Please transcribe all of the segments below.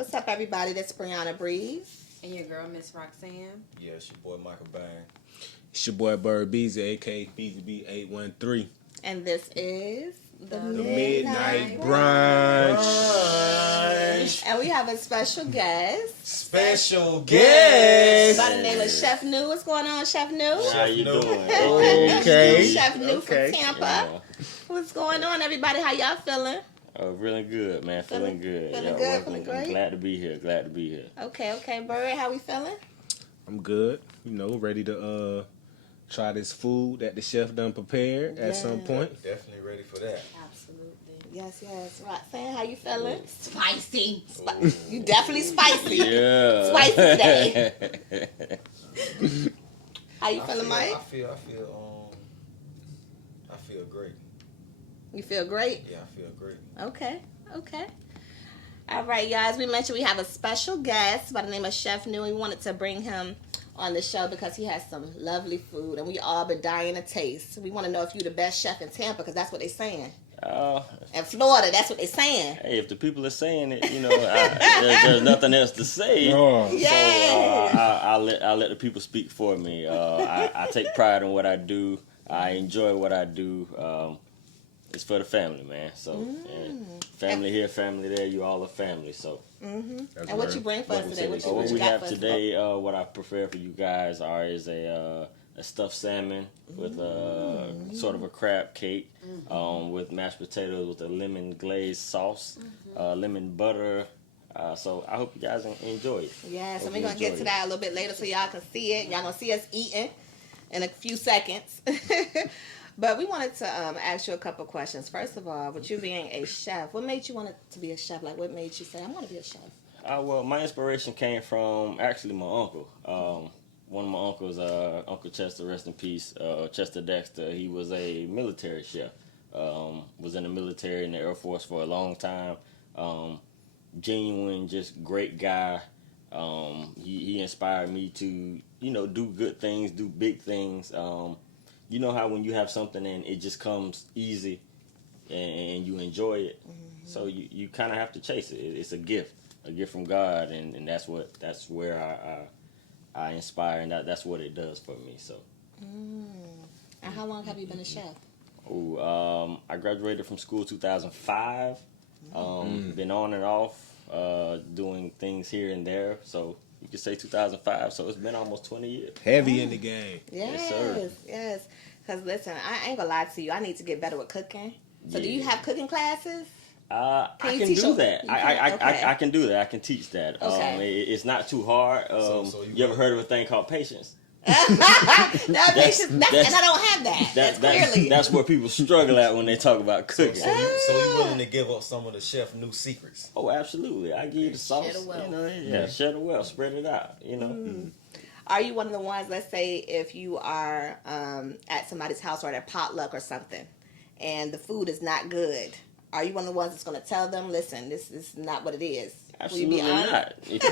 What's up, everybody? That's Brianna Breeze. And your girl, Miss Roxanne. Yeah, it's your boy Michael Bang. It's your boy Bird Beezy, aka Beezy B813. And this is the Midnight Brunch. And we have a special guest. Special guest! By the name of Chef New. What's going on, Chef New? How you doing? Okay. Chef New Okay. from Tampa. Yeah. What's going on, everybody? How y'all feeling? Oh, feeling good, man. Feeling good. feeling Yeah, good, welcome. feeling great? I'm glad to be here. Glad to be here. Okay, Bird, how we feeling? I'm good. You know, ready to try this food that the chef done prepared at some point. Definitely ready for that. Absolutely. Yes. Roxanne, how you feeling? Spicy. Ooh. You definitely spicy. Yeah. Spicy today. How you feeling, Mike? I feel great. You feel great? Yeah, I feel great. Okay. All right, guys. We mentioned we have a special guest by the name of Chef New. We wanted to bring him on the show because he has some lovely food, and we all been dying to taste. We want to know if you're the best chef in Tampa, because that's what they're saying. In Florida, that's what they're saying. Hey, if the people are saying it, you know, there's nothing else to say. Oh. So I'll let the people speak for me. I take pride in what I do. I enjoy what I do. It's for the family, man. So family here, family there. You all are family. So. And what you bring for us today? What What you we got have for us? today, what I prepare for you guys is a stuffed salmon with sort of a crab cake with mashed potatoes with a lemon glazed sauce, lemon butter. So I hope you guys enjoy it. Yes, and Hope we're you going to get enjoy to it. that a little bit later so y'all can see it. Y'all going to see us eating in a few seconds. But we wanted to ask you a couple questions. First of all, with you being a chef, what made you want to be a chef? Like, what made you say, I'm going to be a chef? Well, my inspiration came from actually my uncle. One of my uncles, Uncle Chester, rest in peace, Chester Dexter. He was a military chef. Was in the military in the Air Force for a long time. Genuine, just great guy. He inspired me to, do good things, do big things. You know how when you have something and it just comes easy and you enjoy it, so you kind of have to chase it. It's a gift from God, and that's where I inspire, and that's what it does for me. So. And how long have you been a chef? I graduated from school 2005. Been on and off doing things here and there. So you could say 2005. So it's been almost 20 years. Heavy in the game. Yes. Because listen, I ain't going to lie to you. I need to get better with cooking. So do you have cooking classes? I you can teach do them? that. You can? Okay. I can do that. I can teach that. Okay. It's not too hard. So you ever heard of a thing called patience? And I don't have that. Clearly. That's where people struggle at when they talk about cooking. So you willing to give up some of the chef new secrets? Oh, absolutely. I give you the sauce. Share the wealth. Share the wealth. Spread it out. Are you one of the ones, let's say, if you are at somebody's house or at a potluck or something, and the food is not good, are you one of the ones that's going to tell them, listen, this is not what it is? Absolutely not. If you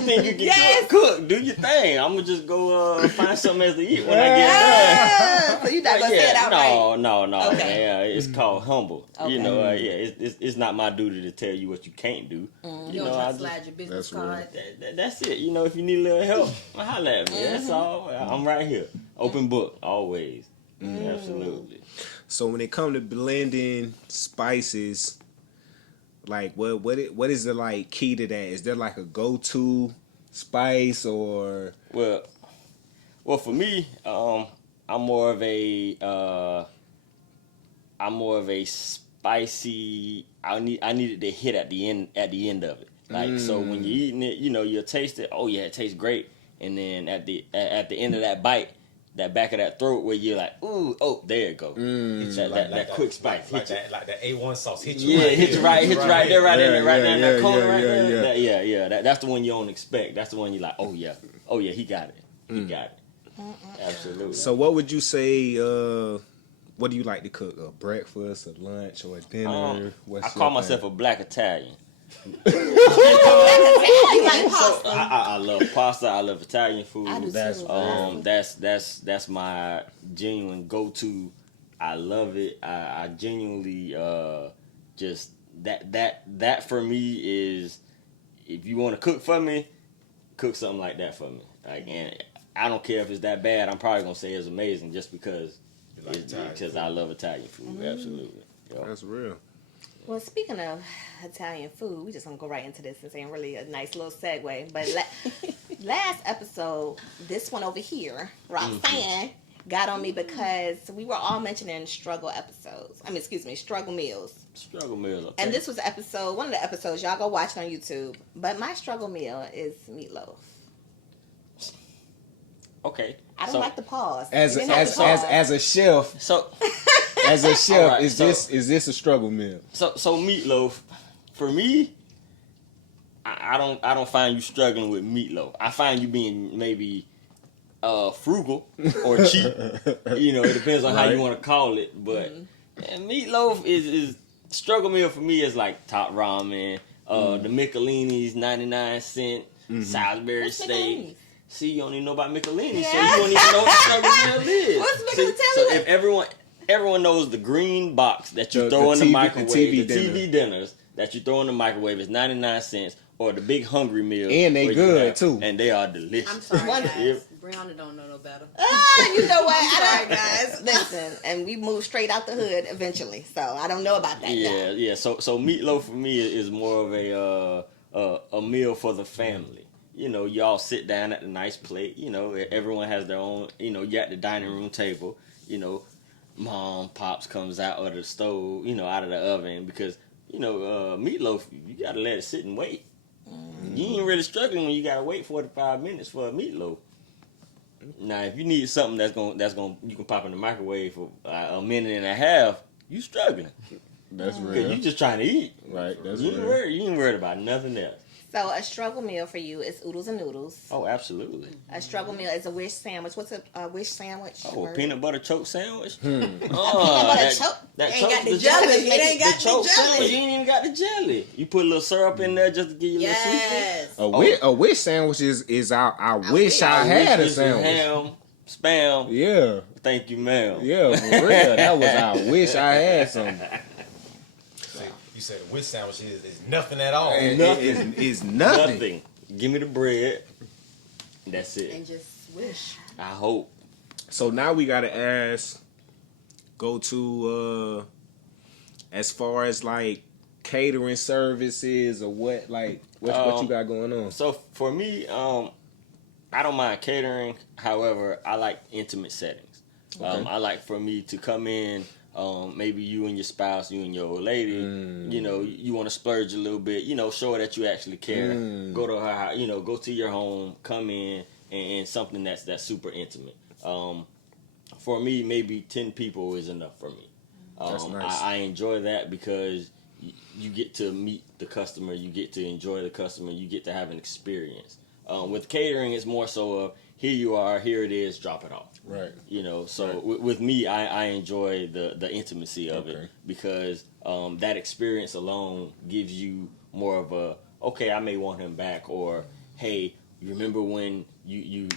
think you can cook, do your thing. I'm going to just go find something else to eat when I get done. So you're not going to say it outright? No. Okay. Yeah, it's called humble. Okay. It's not my duty to tell you what you can't do. You don't try to slide your business card. That's it. If you need a little help, holler at me. That's all. I'm right here. Open book, always. Absolutely. So when it comes to blending spices, like what is the like key to that? Is there like a go-to spice or? Well, for me, I'm more of a spicy. I need it to hit at the end of it. Like so, when you're eating it, you'll taste it. Oh yeah, it tastes great. And then at the end of that bite, that back of that throat where you're like, ooh, oh, there it goes. That quick spice. Like that A1 sauce hit you. Yeah, hit you right there, right in there, right there in that corner, right yeah. there. Yeah. That's the one you don't expect. That's the one you're like, oh yeah, he got it. He got it. Absolutely. So what would you say? What do you like to cook? A breakfast, a lunch, or a dinner? I call myself a black Italian. You like pasta? I love pasta. I love Italian food. I do too. That's my genuine go-to. I love it. I genuinely just that for me is, if you want to cook for me, cook something like that for me. Like, and I don't care if it's that bad. I'm probably gonna say it's amazing just because I love Italian food. Absolutely. Yep. That's real. Well, speaking of Italian food, we just gonna go right into this. This ain't really a nice little segue, but last episode, this one over here, Roxanne, got on me because we were all mentioning struggle episodes. Struggle meals. Struggle meals. Okay. And this was one of the episodes. Y'all go watch it on YouTube. But my struggle meal is meatloaf. Okay. I don't like the pause. As a chef. So As a chef, right, is this a struggle meal? So meatloaf, for me, I don't find you struggling with meatloaf. I find you being maybe frugal or cheap. It depends on how you want to call it. But meatloaf is struggle meal for me is like top ramen, the Michelini's 99-cent Salisbury steak. See, you don't even know about Michelini, so you don't even know what struggle meal is. What's Michelini? So if everyone knows the green box that you throw in the microwave, the TV dinners that you throw in the microwave is 99 cents, or the big hungry meal. And they good too. And they are delicious. I'm sorry, guys. Brianna don't know no better. You know what? I'm sorry, guys. Listen, and we moved straight out the hood eventually, so I don't know about that. Yeah. So meatloaf for me is more of a meal for the family. Y'all sit down at the nice plate. Everyone has their own. You at the dining room table. Mom, pops comes out of the stove. Out of the oven, because meatloaf, you gotta let it sit and wait. You ain't really struggling when you gotta wait 45 minutes for a meatloaf. Now, if you need something that's gonna you can pop in the microwave for a minute and a half, you struggling. That's real. Because you just trying to eat. Right. That's You real. ain't worried about nothing else. So a struggle meal for you is oodles and noodles. Oh, absolutely. A struggle meal is a wish sandwich. What's a wish sandwich? Oh, a peanut butter choke sandwich? Peanut butter choke? That Ain't got the jelly. It ain't got the choke jelly. sandwich, you ain't even got the jelly. You put a little syrup in there just to give you a little sweetness. Yes. A wish sandwich is I wish I had a sandwich. Ham, spam. Yeah. Thank you, ma'am. Yeah, for real. That was I wish I had something. You said a wish sandwich is nothing at all. Nothing. It's nothing. Nothing. Give me the bread. That's it. And just wish. I hope. So now we gotta go to as far as like catering services or what you got going on. So for me, I don't mind catering. However, I like intimate settings. Okay. I like for me to come in. Maybe you and your spouse, you and your old lady, you want to splurge a little bit, show her that you actually care. Go to her house, go to your home, come in, and something that's super intimate. For me, maybe 10 people is enough for me. That's nice. I enjoy that because you get to meet the customer, you get to enjoy the customer, you get to have an experience. With catering, it's more so of, here you are, here it is, drop it off. Right. So Right. with me, I enjoy the intimacy of it because that experience alone gives you more of a, okay, I may want him back, or hey, you remember when you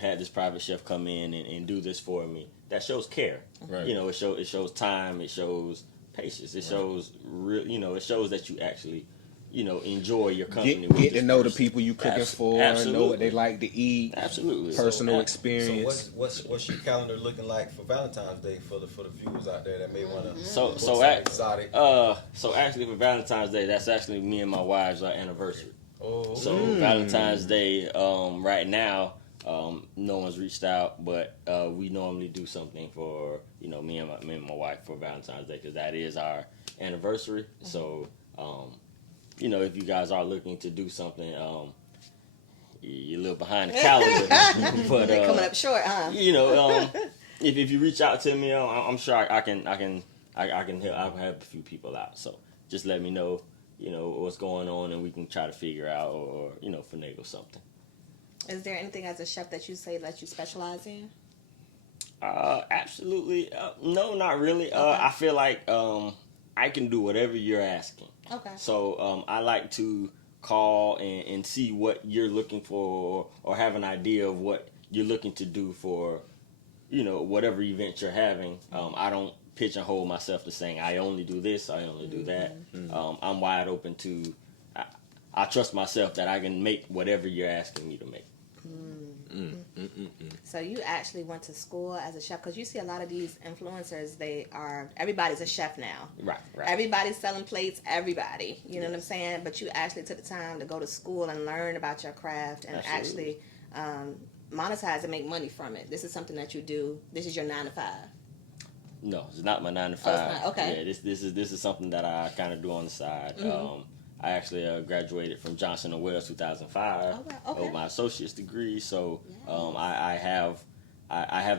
had this private chef come in and do this for me? That shows care. Right. It shows time, it shows patience, it shows it shows that you actually enjoy your company. Get to know the people you cooking for, absolutely. know what they like to eat. Absolutely. Personal So experience. So what's your calendar looking like for Valentine's Day for the viewers out there that may want to exotic? So actually for Valentine's Day, that's actually me and my wife's anniversary. Oh. So Valentine's Day, right now, no one's reached out, but we normally do something for me and my wife for Valentine's Day because that is our anniversary. So if you guys are looking to do something, you're a little behind the calendar, but They're coming up short, huh? if you reach out to me, I'm sure I can help. I'll help a few people out. So just let me know, what's going on, and we can try to figure out or finagle something. Is there anything as a chef that you say that you specialize in? Absolutely. No, not really. Okay. I feel like I can do whatever you're asking. Okay. So I like to call and see what you're looking for, or have an idea of what you're looking to do for, whatever event you're having. I don't pigeonhole myself to saying I only do this, I only do that. I'm wide open to. I trust myself that I can make whatever you're asking me to make. So you actually went to school as a chef, because you see a lot of these influencers. Everybody's a chef now. Right. Everybody's selling plates. Everybody, you know what I'm saying. But you actually took the time to go to school and learn about your craft and Absolutely. actually monetize and make money from it. This is something that you do. This is your 9 to 5. No, it's not my 9 to 5. Oh, it's not? Okay. Yeah, this is something that I kind of do on the side. I actually graduated from Johnson & Wales 2005 Oh, wow. Okay. with my associate's degree. So I have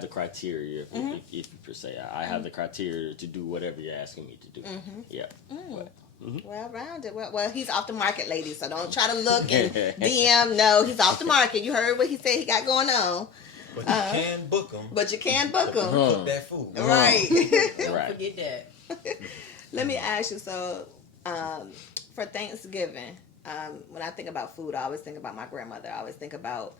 the criteria, if you per se. I have the criteria to do whatever you're asking me to do. Yeah. Well rounded. Well, he's off the market, ladies. So don't try to look and DM. No, he's off the market. You heard what he said he got going on. But you can book them. But you can book him. Cook that food. Right. Don't Right. forget that. Let me ask you. So, for Thanksgiving, when I think about food, I always think about my grandmother. I always think about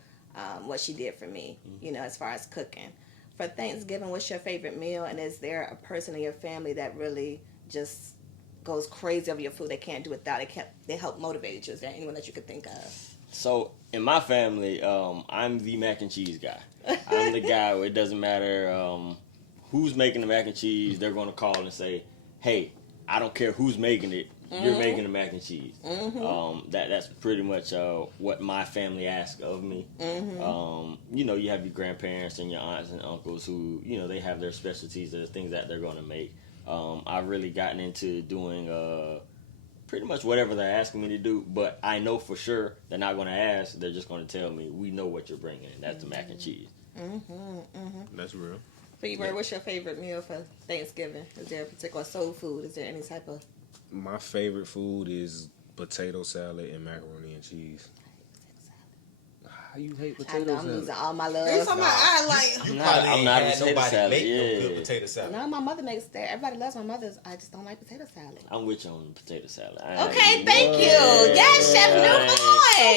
what she did for me, as far as cooking. For Thanksgiving, what's your favorite meal? And is there a person in your family that really just goes crazy over your food? They can't do without it. They help motivate you. Is there anyone that you could think of? So in my family, I'm the mac and cheese guy. I'm the guy where it doesn't matter who's making the mac and cheese. They're going to call and say, "Hey, I don't care who's making it. You're making the mac and cheese." That's pretty much what my family asks of me. You have your grandparents and your aunts and uncles who they have their specialties, the things that they're going to make. I've really gotten into doing pretty much whatever they're asking me to do, but I know for sure they're not going to ask. They're just going to tell me, "We know what you're bringing, and that's the mac and cheese." That's real. Freebird, what's your favorite meal for Thanksgiving? Is there a particular soul food? Is there any type of... My favorite food is potato salad and macaroni and cheese. How you hate I potato know, I'm salad? losing all my love. Every time I like, You I'm probably not ain't a had potato nobody salad, make no yeah. good potato salad. No, my mother makes that. Everybody loves my mother's. I just don't like potato salad. I'm with you on the potato salad. Okay, thank you. Yes, Chef New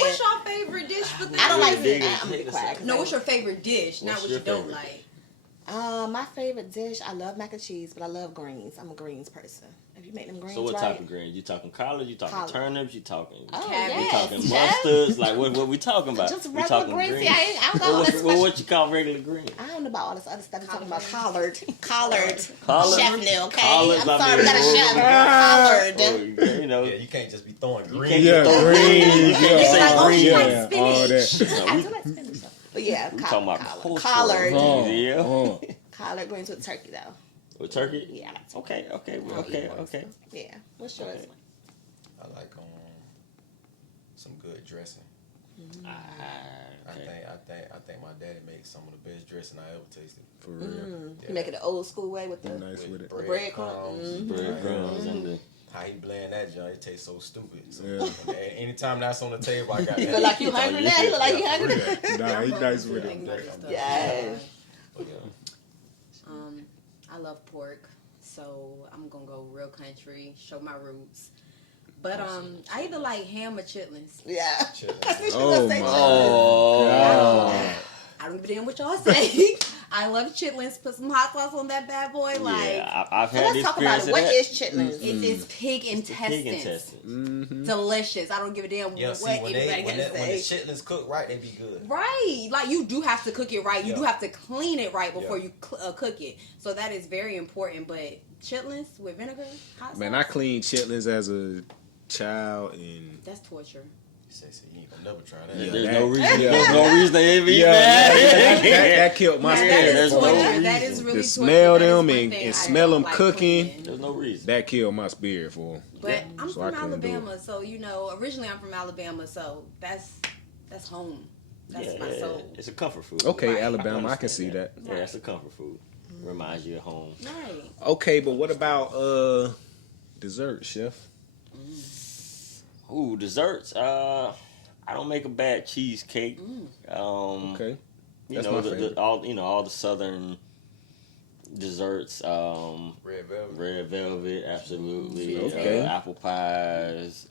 what's Boy. your favorite dish for I don't like Dig it. it, I'm gonna be potato quiet. salad. 'cause No, what's your favorite dish? Not What's what your you don't favorite? like. my favorite dish, I love mac and cheese, but I love greens. I'm a greens person. If you make them greens So what right, type of greens? You talking collard? You talking Collard. turnips? You talking? Oh, Cabbage. You yes, talking Chef. mustards? Like what we talking about? Just We regular talking greens. See, I don't got all What, this what, special... what you call regular green? I don't know about all this other stuff. You're talking about Collard collard. Collard? Chef New, okay? Collards, I'm I sorry, mean, we got a oh, chef. Collard. Oh, Yeah, you can't just be throwing green. can't Yeah, throw greens. You Yeah, say like, green. she yeah, likes all that. I No, do like spinach though. But yeah, we talking about collard. cultural. Collard. Yeah. Collard greens with turkey though. With turkey? Yeah, I like turkey. Okay. Yeah. What's yours? Okay. I like some good dressing. Ah, okay. I think my daddy makes some of the best dressing I ever tasted. For real. You make it the old school way with the Nice with it. breadcrumbs. Breadcrumbs and the How he blend that junk, it tastes so stupid. So Yeah. anytime that's on the table, I got You that. feel like you hungry now? You feel like you hungry? Nah, he nice with it. Yes. But yeah. I love pork, so I'm gonna go real country, show my roots. But I either like ham or chitlins. Yeah. Chitlins. That's what you Oh, gonna say. my. Oh. I don't give a damn what y'all say. I love chitlins. Put some hot sauce on that bad boy. Like Yeah, I've So had let's the talk about experience it. of What that. is chitlins? it is pig Pig intestines. intestines. Delicious. I don't give a damn Yeah, what see, when anybody when gotta the say. chitlins cook right, they be good. Right, like you do have to cook it right. You Yeah. do have to clean it right before Yeah. you cook it. So that is very important. But chitlins with vinegar, hot sauce, Man, I cleaned chitlins as a child and that's torture. You say, you ain't gonna never try that. Yeah. There's that- no reason. yeah. There's no reason to ever eat yeah, that. that killed my Yeah, Yeah, that spirit. is there's no torture. reason. That is really To torture. smell That is them one and thing I smell don't them cooking. cleaning. There's no reason. That killed my spirit for him. But I'm So I from couldn't do Alabama, so originally I'm from Alabama, so that's home. That's my soul. It's a comfort food. Okay, Right. Alabama, I can see that. Yeah, it's a comfort food. Reminds you of home. Right. Okay, but what about dessert, chef? Ooh, desserts. I don't make a bad cheesecake. Okay. You That's know my the favorite. all the southern desserts. Red velvet. Red velvet, absolutely. Okay. Apple pies.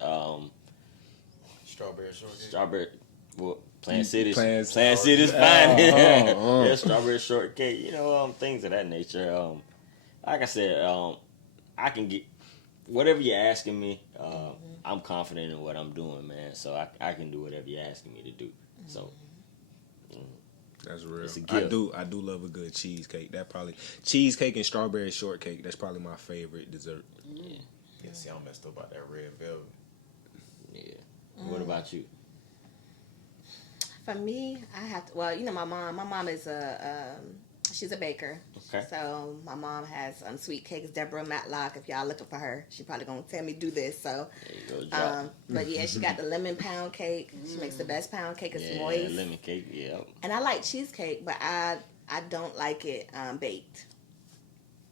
Strawberry shortcake. Strawberry. Well, Plant City's Plant- Plant City's fine. uh. Yeah, strawberry shortcake. You know, things of that nature. like I said, I can get whatever you're asking me. I'm confident in what I'm doing, man. So I can do whatever you're asking me to do. So that's real. It's a gift. I do love a good cheesecake. That probably cheesecake and strawberry shortcake. That's probably my favorite dessert. yeah. Yeah, see, I'm messed up about that red velvet. Yeah. What about you? For me, I have to. Well, you know, my mom is she's a baker. Okay. So my mom has sweet cakes. Deborah Matlock. If y'all looking for her, she probably gonna tell me do this. So, There you go, drop. but yeah, she got the lemon pound cake. She makes the best pound cake. It's Yeah, moist. lemon cake. Yeah. And I like cheesecake, but I don't like it baked.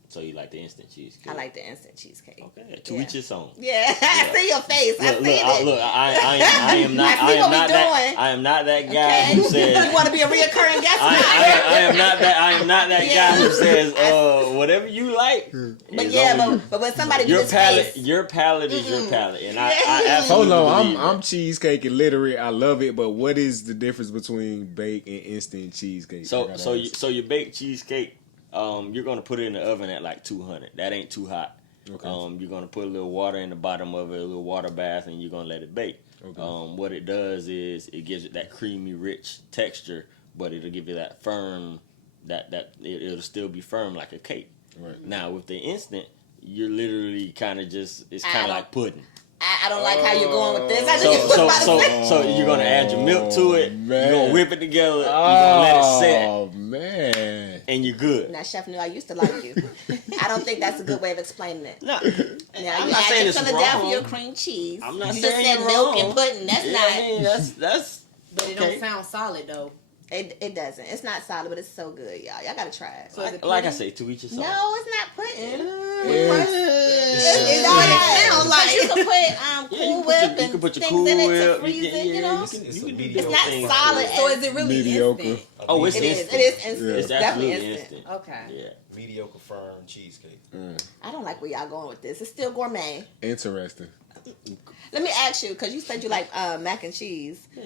So you like the instant cheesecake? I like the instant cheesecake. Okay. To each his own. Yeah, I see your face. I see it. Look, I am not. I see what we that. doing. I am not that guy Okay. who says. You want to be a reoccurring guest? I am not that. I am not that Yeah. guy who says, whatever you like. But is yeah, only- but when somebody do your this palate, face, your palate is your palate, and I Yeah. absolutely Hold on, believe I'm that. cheesecake illiterate. I love it, but what is the difference between baked and instant cheesecake? I So gotta so ask. your baked cheesecake, you're gonna put it in the oven at like 200. That ain't too hot. Okay. You're gonna put a little water in the bottom of it, a little water bath, and you're gonna let it bake. Okay. What it does is it gives it that creamy, rich texture, but it'll give you that firm, it'll still be firm like a cake. Right. Now with the instant, you're literally kind of just it's kind I of don't- like pudding. I don't like how you're going with this. I just was So about to so say- so you're gonna add your milk to it. man. You're gonna whip it together. You're gonna let it set, Oh man. and you're good. Now, Chef knew I used to like you. I don't think that's a good way of explaining it. No, Now, I'm you not add saying your it's Philadelphia wrong. cream cheese. I'm not you just saying said you're milk wrong. and pudding. That's Yeah, not. I mean, that's. But it Okay. don't sound solid though. It doesn't. It's not solid, but it's so good, y'all. Y'all gotta try it. So is it Like I pudding? say, to each his own. No, it's not pudding. It's all Yeah. sounds like you can put Yeah, Cool you Whip can and put your things Cool in it to Whip. freeze it. You know, It's a you can do mediocre it's not things. solid. So is it really Mediocre. instant? Oh, it's It is. instant. It is instant. Yeah. It's It's definitely absolutely instant. instant. Okay. Yeah. mediocre firm cheesecake. I don't like where y'all going with this. It's still gourmet. Interesting. Let me ask you, because you said you like mac and cheese. Yeah.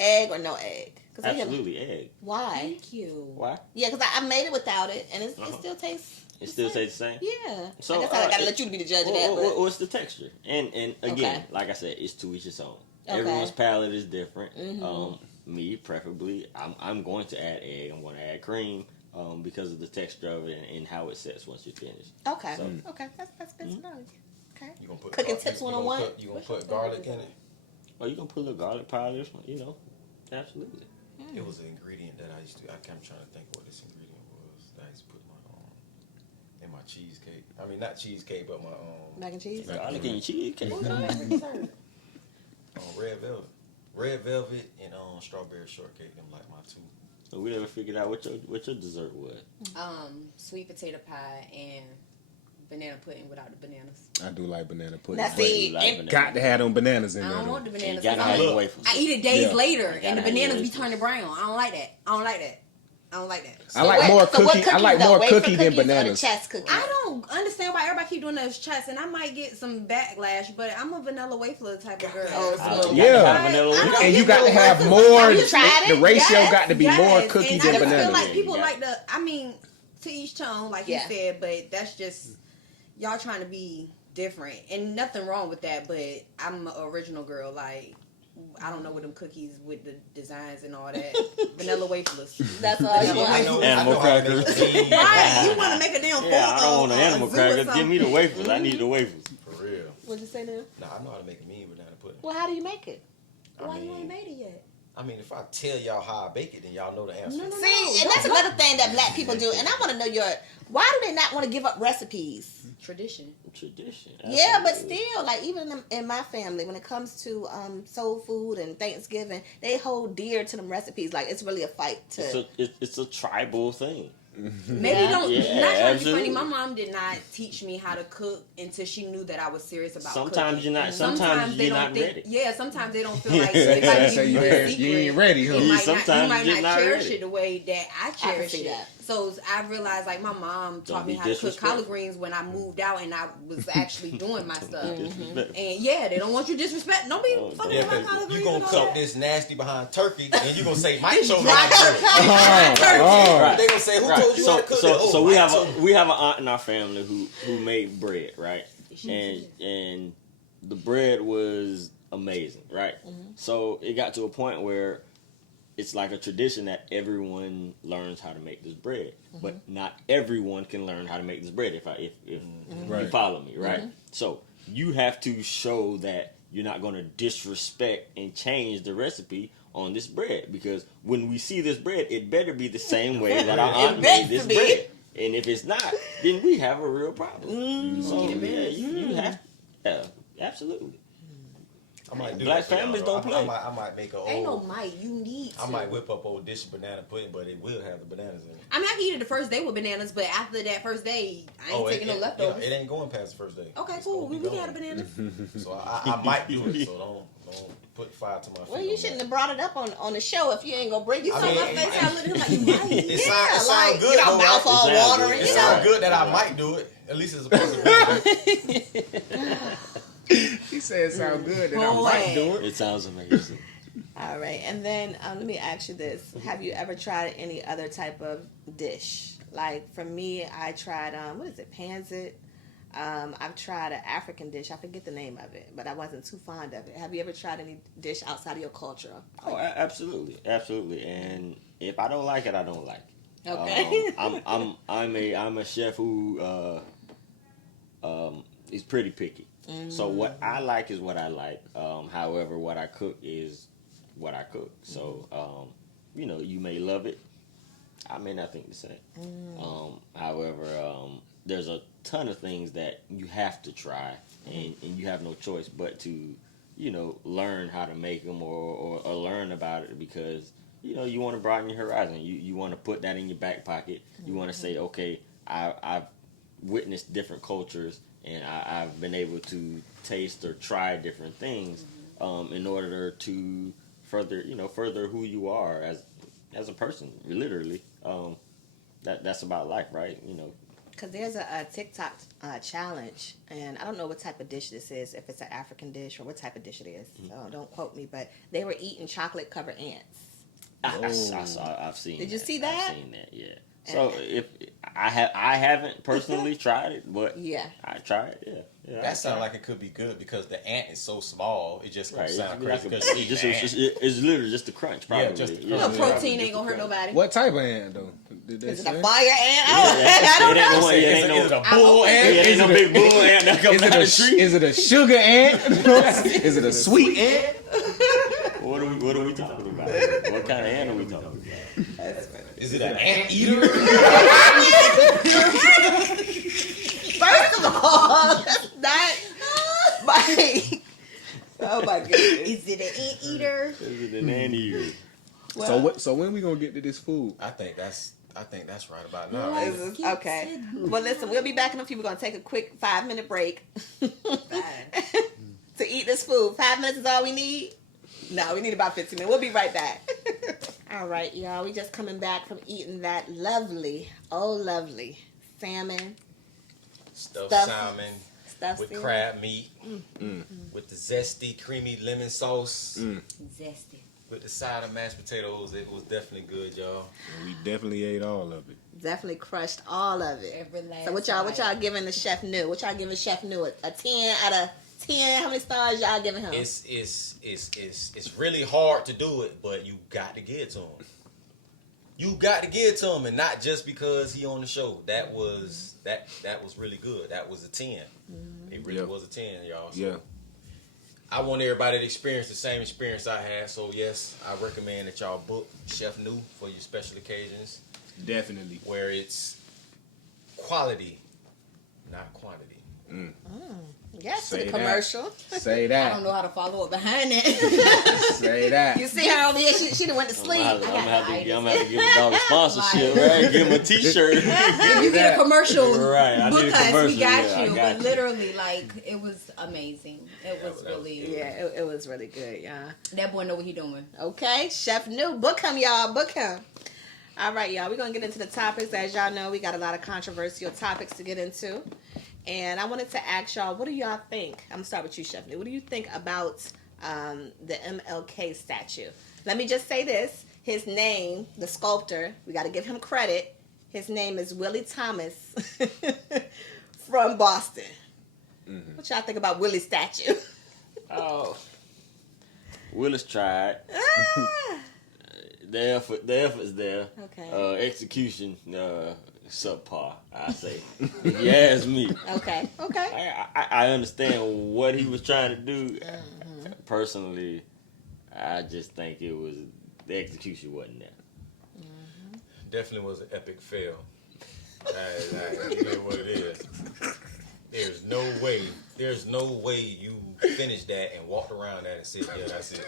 Egg or no egg? 'Cause I hear- Absolutely egg. Why? Thank you. Why? Yeah, because I made it without it, and it still tastes. It still tastes the same. Yeah. So, I guess I gotta it- let you be the judge of that. But What's the texture? And again, Okay. like I said, it's to each his own. Okay. Everyone's palate is different. Mhm. Me, preferably, I'm going to add egg. I'm going to add cream because of the texture of it and how it sets once you're finished. okay, So- okay, that's good to know. Okay. You gonna put Cooking gar- tips you 101? gonna put- You gonna put garlic in it? Oh, you gonna put a little garlic powder, absolutely. It was an ingredient that I used to. I'm trying to think what this ingredient was that I used to put in my cheesecake. I mean, not cheesecake, but my Mac and cheese. Garlic in your cheesecake. red velvet, and strawberry shortcake. Them like my two. So we never figured out what your dessert was. Sweet potato pie and banana pudding without the bananas. I do like banana pudding. Now, but see, You like and- banana. got to have them bananas in I there. don't though. want the You bananas. gotta 'cause have I'm- your wafers. I eat it days Yeah. later, You and the gotta have bananas your be wafers. turning brown. I don't like that. I don't like that. I don't like that. I like more So what cookie. I like cookies, though? more Wafer cookie than cookies or the bananas. chest cookies? I don't understand why everybody keep doing those chats, and I might get some backlash, but I'm a vanilla wafer type of girl. Oh, I so- like Yeah. that vanilla I with don't And you get got to no have wafers. more. Have you tried The it? ratio Yes, got to be yes. more And cookies I than just bananas. feel like Yeah, people you like the. I mean, to each tone, like Yeah. you said, but that's just y'all trying to be different, and nothing wrong with that. But I'm an original girl. Like I don't know what them cookies with the designs and all that vanilla wafers. That's all you Yeah, want. I know Animal how to crackers. make it. Right? You want to make a damn Yeah, I don't want an a animal zoo or cracker. Give me the something. wafers. I need the wafers. For real. What'd you say now? Nah, I know how to make a mean banana pudding. Well, how do you make it? Why I you ain't mean, made it yet? if I tell y'all how I bake it, then y'all know the answer. No, no, See, and that's another thing that black people do. And I want to know why do they not want to give up recipes? Tradition. Tradition. Yeah, but absolutely. still, like even in my family, when it comes to soul food and Thanksgiving, they hold dear to them recipes. Like it's really a fight to. It's a tribal thing. Maybe Yeah. don't. Yeah, Not trying to be absolutely. funny. My mom did not teach me how to cook until she knew that I was serious about Sometimes cooking. you're not. Sometimes they you're don't not think. ready. Yeah, sometimes they don't feel like So if I give you you a ain't- secret, you ain't ready, huh? You might Sometimes not, you might you're not not cherish ready. it the way that I I can cherish see it. that. So I realized like my mom taught me how to cook collard greens when I moved out and I was actually doing my stuff. And yeah, they don't want you to disrespect. Don't be fucking Yeah, about collard greens. you gonna and all cook that. this nasty behind turkey, and you gonna say Mike told me dry how to do it. Right. They gonna say who told you how to cook it? Oh, So we Mike have told me. we have an aunt in our family who made bread, right? And the bread was amazing, right? So it got to a point where it's like a tradition that everyone learns how to make this bread, but not everyone can learn how to make this bread. If you follow me, right? So you have to show that you're not going to disrespect and change the recipe on this bread, because when we see this bread, it better be the same way that our aunt made this bread. And if it's not, then we have a real problem. So yeah, you have, yeah, absolutely. I might do Black that for y'all, families though. don't play. I might make a Ain't no old. might. You need to. I might whip up old dish of banana pudding, but it will have the bananas in it. I mean, I can eat it the first day with bananas, but after that first day, I ain't taking no leftovers. It ain't going past the first day. Okay, It's cool. gonna We be can have gone. the bananas. So I might do it. So don't put fire to my feet. Well, you shouldn't have brought it up on the show if you ain't gonna bring it. You saw my face. I looked at him like, you might. It Yeah, sounds like good. you know, though, mouth right? all It sounds watering. good. It You sounds know. good that I might do it. At least it's a possibility. He said it sound good that I Boy. might do it. It sounds amazing. All right, and then let me ask you this: have you ever tried any other type of dish? Like for me, I tried what is it, pansit? I've tried an African dish. I forget the name of it, but I wasn't too fond of it. Have you ever tried any dish outside of your culture? Oh, absolutely, absolutely. And if I don't like it, I don't like it. Okay. I'm a chef who is pretty picky. So what I like is what I like. However, what I cook is what I cook. So you may love it. I may not think the same. However, there's a ton of things that you have to try, and you have no choice but to, learn how to make them or learn about it, because, you want to broaden your horizon. You want to put that in your back pocket. You want to say, okay, I've witnessed different cultures, and I've been able to taste or try different things in order to further who you are as a person, literally. That's about life, right? Because there's a TikTok challenge, and I don't know what type of dish this is, if it's an African dish or what type of dish it is. So don't quote me, but they were eating chocolate-covered ants. I've seen. Did you that. see that? I've seen that. Yeah. So if I haven't personally tried it, but Yeah. I tried it. Yeah. That sounds like it could be good because the ant is so small. It just gonna Right. sound It's crazy like because you eat the ant. it's literally just the crunch, probably. Yeah, just the You know, crunch. protein ain't gonna hurt nobody. What type of ant though? Did they Is it say? a fire ant? I I don't it ain't know. no, it Is ain't it no, a bull it ant? ain't no big bull ant that comes out of the tree. Is it a sugar ant? Is it a sweet ant? What are we talking about? What kind of ant are we talking about? Is it an ant eater? First of all, that's not my. Oh my goodness. Is it an ant eater? Is it an ant eater? So when we gonna get to this food? I think that's right about now. Is this- okay. Well, listen, we'll be back in a few. We're going to take a quick 5-minute break to eat this food. 5 minutes is all we need? No, we need about 15 minutes. We'll be right back. All right, y'all. We just coming back from eating that lovely salmon. Stuffed Stuffed- salmon Stuffed with salmon. crab meat, with the zesty, creamy lemon sauce, Zesty. with the side of mashed potatoes. It was definitely good, y'all. We definitely ate all of it. Definitely crushed all of it. Every last So what y'all giving the Chef New? What y'all giving Chef New? A 10 out of 10? How many stars y'all giving him? It's really hard to do it, but you got to give it to him. You got to give it to him, and not just because he on the show. That was really good. That was a 10. It really was a 10, y'all. So Yeah. I want everybody to experience the same experience I had. So yes, I recommend that y'all book Chef New for your special occasions, Definitely. where it's quality, not quantity. Yes, to Say the that. commercial. Say I that. don't know how to follow up behind that. Say that. You see her over here? She done went to I'm sleep. gonna got have to itis. give a dog a sponsorship, Like- right? Give him a T-shirt. You get a commercial. Right, I Book need a us. commercial, We got yeah, I you. got But you. literally, like, it was amazing. It was that was really. good. Yeah, it was really good, y'all. That boy know what he doing. Okay, Chef New. Book him, y'all. Book him. All right, y'all. We're going to get into the topics. As y'all know, we got a lot of controversial topics to get into. And I wanted to ask y'all, what do y'all think? I'm going to start with you, Chef New. What do you think about the MLK statue? Let me just say this. His name, the sculptor, we got to give him credit. His name is Willie Thomas from Boston. Mm-hmm. What y'all think about Willie's statue? Oh, Willis tried. The effort's there. Okay. Execution, subpar, I say. If you ask me. Okay. I understand what he was trying to do. Mm-hmm. Personally, I just think it was the execution wasn't there. Mm-hmm. Definitely was an epic fail. You know what it is. There's no way you finished that and walked around that and said, yeah, that's it.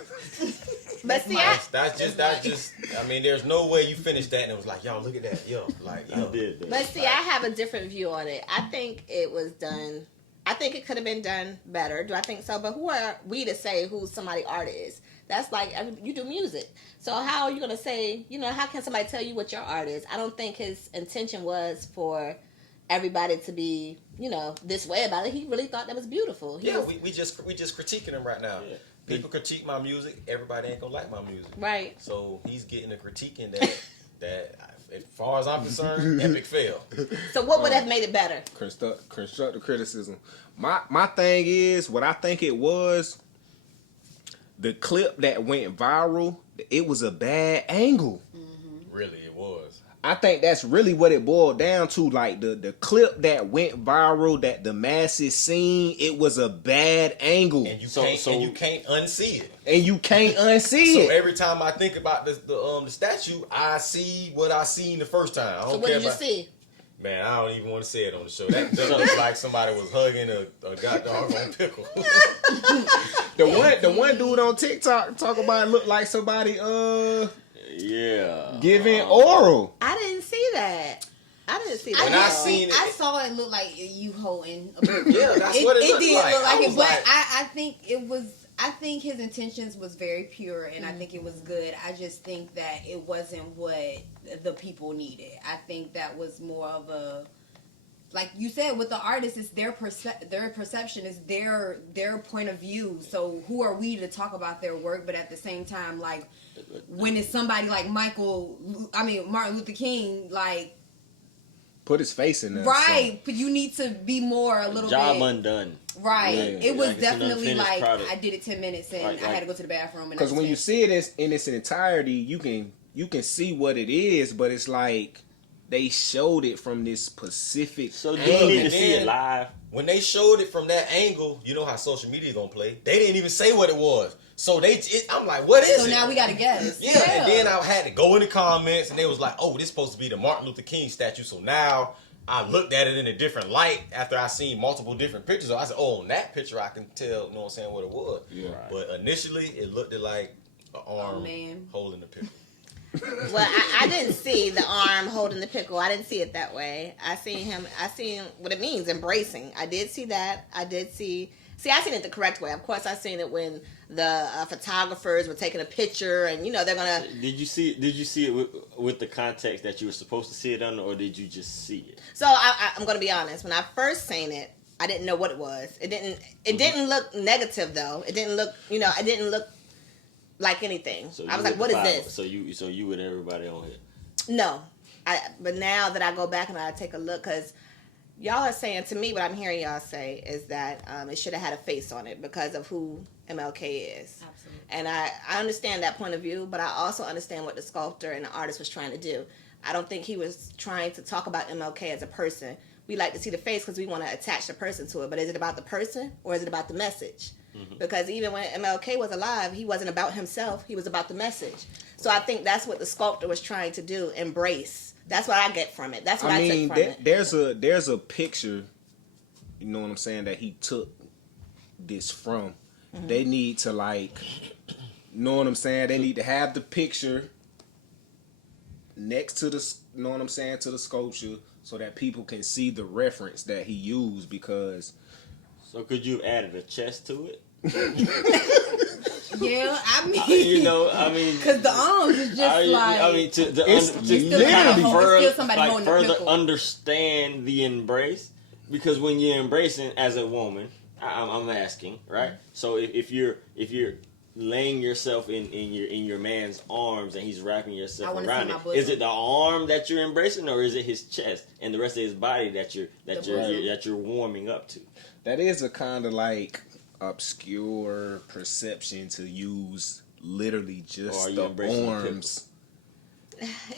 But see, that's just. I mean, there's no way you finished that and it was like, yo, look at that, yo, like, yo. I did that. But see, I have a different view on it. I think it was done. I think it could have been done better. Do I think so? But who are we to say who somebody's art is? That's like, you do music. So how are you going to say, how can somebody tell you what your art is? I don't think his intention was for everybody to be, this way about it. He really thought that was beautiful. We just critiquing him right now. Yeah. People critique my music. Everybody ain't gonna like my music. Right. So he's getting a critiquing that as far as I'm concerned, epic fail. So what would have made it better? Constructive criticism. My thing is, what I think it was, the clip that went viral, it was a bad angle. Mm-hmm. Really, it was. I think that's really what it boiled down to. Like the clip that went viral, that the masses seen, it was a bad angle, and you can't unsee it. And you can't unsee it. So every time I think about the statue, I see what I seen the first time. I don't so what did you see? Man, I don't even want to say it on the show. That looks like somebody was hugging a goddamn pickle. the one dude on TikTok talk about it looked like somebody giving oral. I didn't see that. I saw it look like you holding a book. Yeah, that's what it looked did like. Look like it, but I think it was. I think his intentions was very pure, and I think it was good. I just think that it wasn't what the people needed. I think that was more of a, like you said, with the artists, it's their perception, is their point of view. So who are we to talk about their work? But at the same time, like when it's somebody like Martin Luther King, like. Put his face in there. Right, but you need to be more a little job bit. undone. Right, it was definitely like product. I did it 10 minutes and I had to go to the bathroom. Because when you see it in its entirety, you can see what it is, but it's like they showed it from this specific. So do you need to see it live? When they showed it from that angle, you know how social media gonna play. They didn't even say what it was. So I'm like, what is it? So now we gotta guess. Yeah, and then I had to go in the comments, and they was like, oh, this is supposed to be the Martin Luther King statue. So now I looked at it in a different light after I seen multiple different pictures. I said, oh, on that picture I can tell, you know what I'm saying, what it was. Yeah. Right. But initially, it looked like an arm holding the pickle. Well, I didn't see the arm holding the pickle. I didn't see it that way. I seen what it means, embracing. I did see that. I seen it the correct way. Of course, I seen it when the photographers were taking a picture, and they're gonna. Did you see it with the context that you were supposed to see it under, or did you just see it? So I'm gonna be honest. When I first seen it, I didn't know what it was. It didn't look negative though. It didn't look. It didn't look like anything. So I was like, what is this? So you with everybody on here? No, but now that I go back and I take a look, because y'all are saying to me, what I'm hearing y'all say is that it should have had a face on it because of who MLK is. Absolutely. And I understand that point of view, but I also understand what the sculptor and the artist was trying to do. I don't think he was trying to talk about MLK as a person. We like to see the face because we want to attach the person to it. But is it about the person or is it about the message? Mm-hmm. Because even when MLK was alive, he wasn't about himself. He was about the message. So I think that's what the sculptor was trying to do, embrace. That's what I get from it. That's what I took from it. There's a picture, you know what I'm saying, that he took this from. Mm-hmm. They need to, like, you know what I'm saying? They need to have the picture next to the, you know what I'm saying, to the sculpture so that people can see the reference that he used, because... So could you have added a chest to it? Yeah, I mean, because the arms is just further, somebody holding the further pickle. understand the embrace, because when you're embracing as a woman, I'm asking, right? So if you're laying yourself in your man's arms and he's wrapping yourself around it, is it the arm that you're embracing, or is it his chest and the rest of his body that you're warming up to? That is a kind of like obscure perception to use literally just the arms.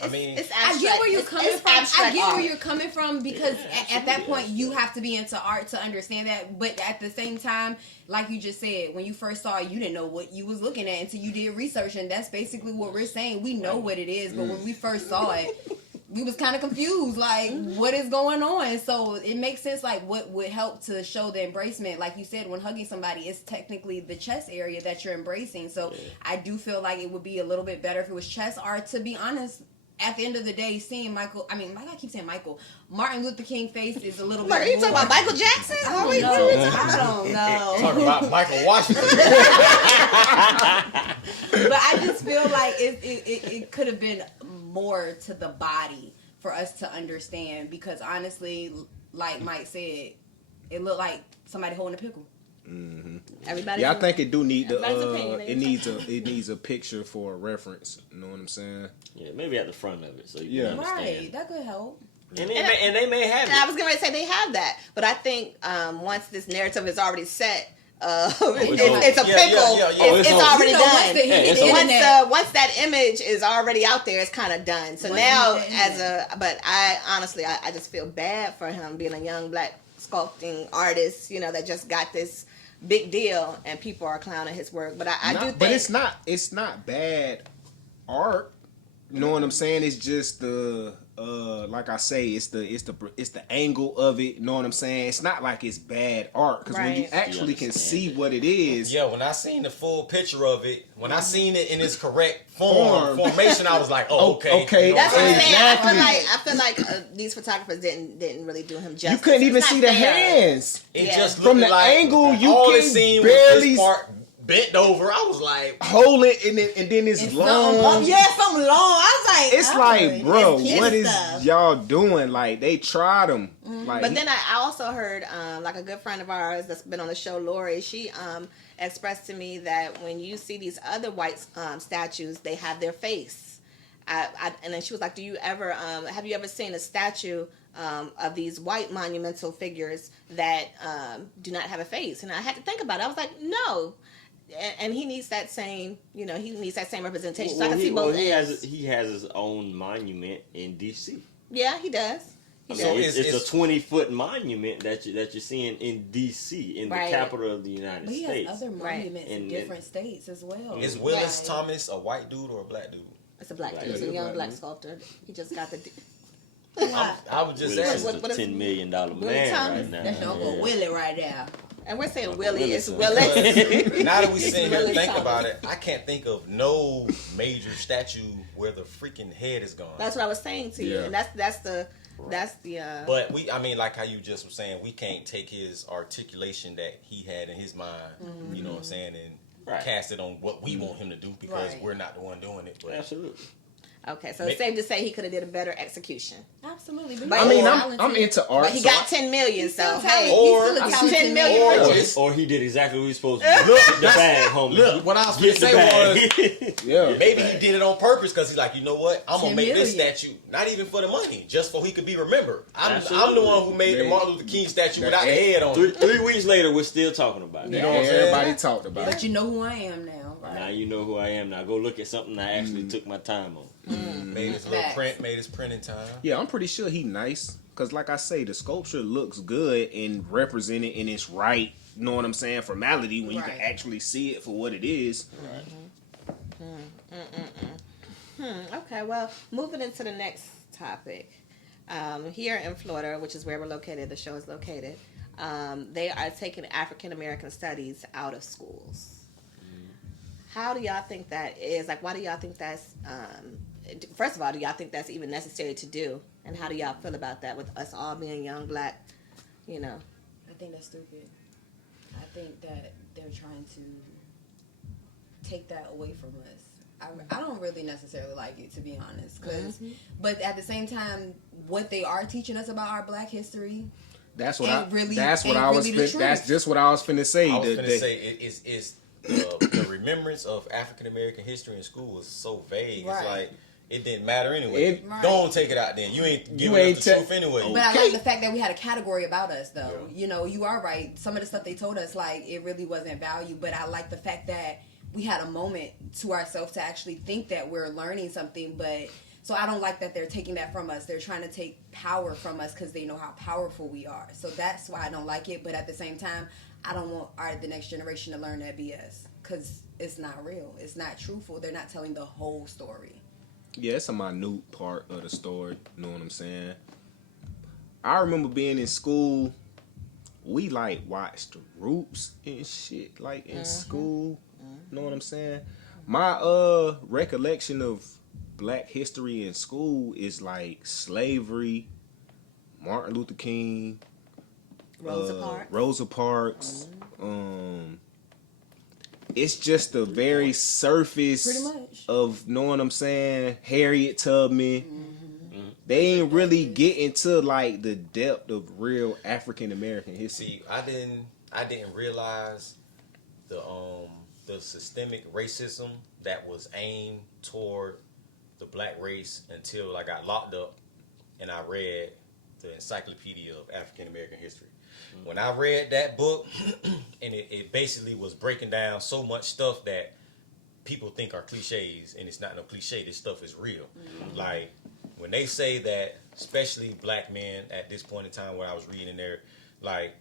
I mean, it's I get where you're coming from. I get art. where you're coming from, because at that point you have to be into art to understand that. But at the same time, like you just said, when you first saw it, you didn't know what you was looking at until you did research, and that's basically what we're saying. We know what it is, but when we first saw it, we was kind of confused, like, what is going on? So it makes sense, like, what would help to show the embracement. Like you said, when hugging somebody, it's technically the chest area that you're embracing. So I do feel like it would be a little bit better if it was chest art. To be honest, at the end of the day, seeing I keep saying Martin Luther King face is a little bit Are you talking about Michael Jackson? I don't know. talking about Michael Washington. But I just feel like it could have been more to the body for us to understand, because honestly, like Mike said, it looked like somebody holding a pickle. Mm-hmm. Everybody. I think it do need it needs a picture for a reference. You know what I'm saying? Yeah, maybe at the front of it, so you can understand. Right, that could help. And they may have it. I was going to say they have that, but I think once this narrative is already set, it's a pickle. It's already done. Once that image is already out there, it's kind of done. So now, but I honestly, I just feel bad for him being a young black sculpting artist, that just got this big deal, and people are clowning his work. But I do think, but it's not bad art. You know what I'm saying? It's just the like I say, it's the angle of it. You know what I'm saying? It's not like it's bad art, because when you actually can see what it is. Yeah, when I seen the full picture of it, when I seen it in its correct formation, I was like, oh, okay. Okay, that's what I'm saying. exactly. I feel like these photographers didn't really do him justice. You couldn't even see the hands. It just looked from the like angle. You all can it seen barely was this part bent over. I was like, hold it, and then it's long. Something long. I was like, it's like, bro, what is y'all doing? Like, they tried them. Like, but then I also heard, like, a good friend of ours that's been on the show, Lori, she expressed to me that when you see these other white statues, they have their face. And then she was like, have you ever seen a statue of these white monumental figures that do not have a face? And I had to think about it. I was like, no. And he needs that same, representation. So I can see both ends. He has his own monument in D.C. Yeah, he does. So it's a 20-foot monument that you're seeing in D.C. in the capital of the United States. He has other monuments in different states as well. Is Willis Thomas a white dude or a black dude? It's a black dude. It's a young black sculptor. He just got the. I was just saying, what is $10 million man right now. That's your Uncle Willie right there. And we're saying Willie. It's Willis. Now that we sit here and think about it, I can't think of no major statue where the freaking head is gone. That's what I was saying to you, and that's the. But like how you just were saying, we can't take his articulation that he had in his mind, you know what I'm saying, and cast it on what we want him to do, because we're not the one doing it. But absolutely. Okay, so it's safe to say he could have did a better execution. Absolutely. But I'm into art. But he got $10 million, so hey, or $10 million. Or he did exactly what he was supposed to do. Look the bag, homie. Look, what I was going to say was, maybe he did it on purpose, because he's like, you know what? I'm gonna make this statue not even for the money, just so he could be remembered. I'm the one who made the Martin Luther King statue without the head on it. 3 weeks later, we're still talking about it. You know what I'm saying? Everybody talked about it. But you know who I am now. Right? Now you know who I am. Now go look at something I actually took my time on. Made his little print, made his printing time. Yeah, I'm pretty sure he nice, because like I say, the sculpture looks good and represented in its right, you know what I'm saying, formality, when you can actually see it for what it is. Okay, well, moving into the next topic. Here in Florida, which is where we're located, the show is located, they are taking African American studies out of schools. How do y'all think that is? Like, why do y'all think that's, first of all, do y'all think that's even necessary to do? And how do y'all feel about that, with us all being young black, I think that's stupid. I think that they're trying to take that away from us. I don't really necessarily like it, to be honest. But at the same time, what they are teaching us about our Black history, that's what ain't really that's what ain't I was. really the truth. That's just what I was finna say. I was finna say it's the remembrance of African American history in school was so vague. Right. It's like it didn't matter anyway. Right. Don't take it out then. You ain't giving ain't us the truth anyway. But I like the fact that we had a category about us, though. Yeah. You know, you are right. Some of the stuff they told us, like, it really wasn't valued. But I like the fact that we had a moment to ourselves to actually think that we're learning something. But so I don't like that they're taking that from us. They're trying to take power from us because they know how powerful we are. So that's why I don't like it. But at the same time, I don't want the next generation to learn that BS because it's not real. It's not truthful. They're not telling the whole story. Yeah, it's a minute part of the story. You know what I'm saying? I remember being in school. We like watched Roots and shit like in school. You know what I'm saying? My recollection of Black history in school is like slavery, Martin Luther King, Rosa Parks. It's just the very surface Pretty much. of, know what I'm saying, Harriet Tubman. They ain't really get into like the depth of real African American history. See, I didn't realize the systemic racism that was aimed toward the Black race until I got locked up and I read the Encyclopedia of African American History. When I read that book, and it basically was breaking down so much stuff that people think are cliches, and it's not no cliche. This stuff is real. Like when they say that, especially Black men at this point in time, when I was reading in there, like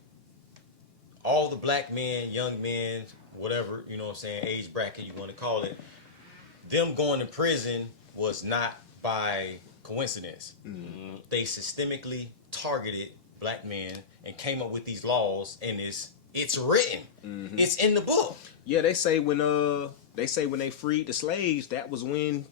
all the Black men, young men, whatever, you know what I'm saying, age bracket you want to call it, them going to prison was not by coincidence. They systemically targeted Black men and came up with these laws, and it's written. It's in the book. Yeah, they say when they freed the slaves, that was when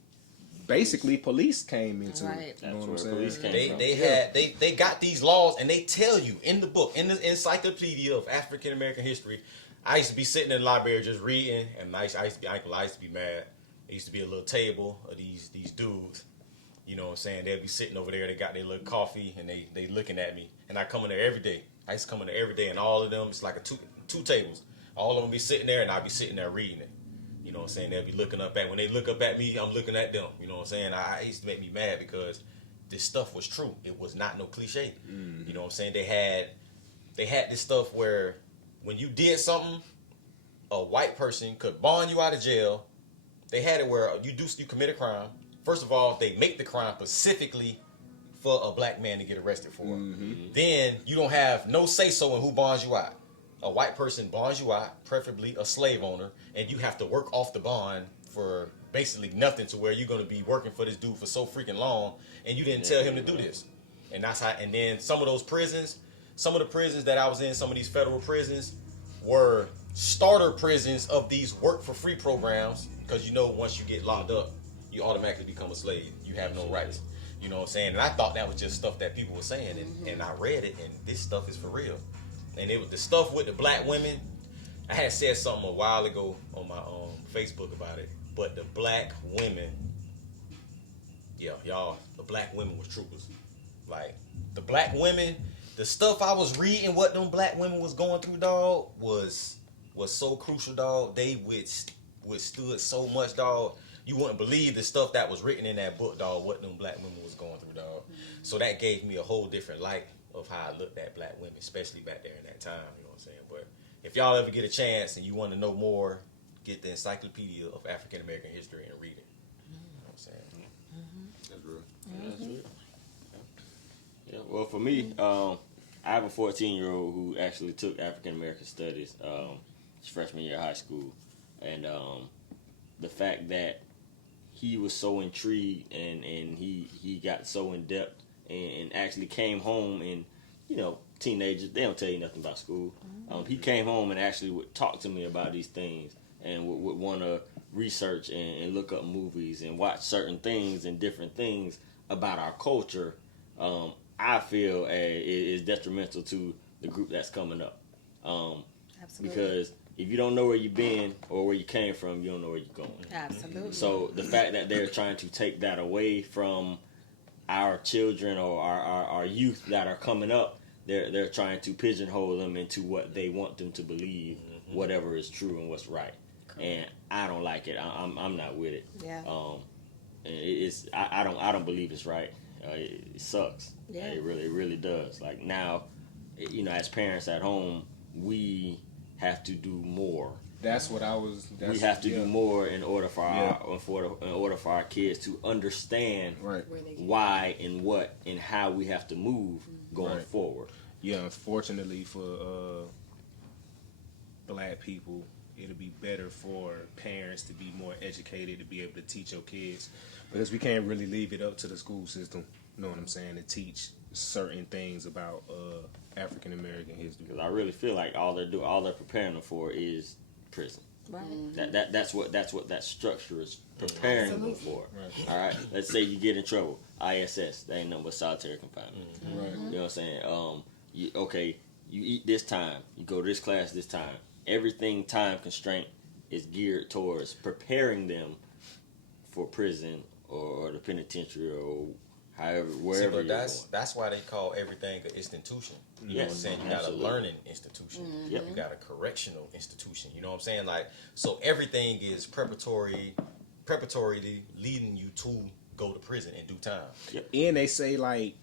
basically police came into Right. it. You know That's what I'm where police saying? came They got these laws, and they tell you in the book, in the Encyclopedia of African American History. I used to be sitting in the library just reading, and I used to be mad. There used to be a little table of these dudes. You know what I'm saying? They'd be sitting over there. They got their little coffee, and they looking at me. And I come in there every day. I used to come in there every day, and all of them, it's like two tables. All of them be sitting there, and I'd be sitting there reading it. You know what I'm saying? They'll be looking up at, when they look up at me, I'm looking at them. You know what I'm saying? I used to make me mad because this stuff was true. It was not no cliche. You know what I'm saying? They had this stuff where when you did something, a white person could bond you out of jail. They had it where you commit a crime. First of all, they make the crime specifically for a Black man to get arrested for. Then you don't have no say-so in who bonds you out. A white person bonds you out, preferably a slave owner, and you have to work off the bond for basically nothing, to where you're going to be working for this dude for so freaking long, and you didn't tell him to do this. And that's how. And then some of the prisons that I was in, some of these federal prisons, were starter prisons of these work-for-free programs, because you know once you get locked up, you automatically become a slave. You have no rights. You know what I'm saying? And I thought that was just stuff that people were saying, and I read it, and this stuff is for real. And it was the stuff with the Black women. I had said something a while ago on my Facebook about it, but the Black women, yeah, y'all, the Black women was troopers. Like the Black women, the stuff I was reading, what them Black women was going through, dog, was so crucial, dog. They withstood so much, dog. You wouldn't believe the stuff that was written in that book, dog, what them Black women was going through, dog. So that gave me a whole different light of how I looked at Black women, especially back there in that time, you know what I'm saying? But if y'all ever get a chance and you want to know more, get the Encyclopedia of African American History and read it. You know what I'm saying? That's real. That's it. Yeah, well, for me, I have a 14-year-old who actually took African American Studies his freshman year of high school, and the fact that he was so intrigued and he got so in depth and actually came home, and you know, teenagers, they don't tell you nothing about school. He came home and actually would talk to me about these things and would want to research and look up movies and watch certain things and different things about our culture. I feel is detrimental to the group that's coming up. Absolutely. Because if you don't know where you've been or where you came from, you don't know where you're going. Absolutely. So the fact that they're trying to take that away from our children or our youth that are coming up, they're trying to pigeonhole them into what they want them to believe, whatever is true and what's right. And I don't like it. I'm not with it. Yeah. I don't believe it's right. It sucks. Yeah. It really does. Like now, as parents at home, we have to do more. That's what I was. We have to do more in order for our kids to understand Right. why and what and how we have to move going Right. forward. Yeah, unfortunately for black people, it'll be better for parents to be more educated to be able to teach your kids, because we can't really leave it up to the school system. You know what I'm saying? To teach certain things about African American history. Because I really feel like all they're preparing them for is prison. Right. That's what that structure is preparing them for. Right. All right. Let's say you get in trouble. ISS. That ain't nothing but solitary confinement. Right. You know what I'm saying? You eat this time. You go to this class this time. Everything time constraint is geared towards preparing them for prison or the penitentiary or wherever but you're that's why they call everything an institution. You know what I'm saying? You got absolutely. a learning institution. Yep. You got a correctional institution. You know what I'm saying? Like, so everything is preparatory leading you to go to prison in due time. And they say like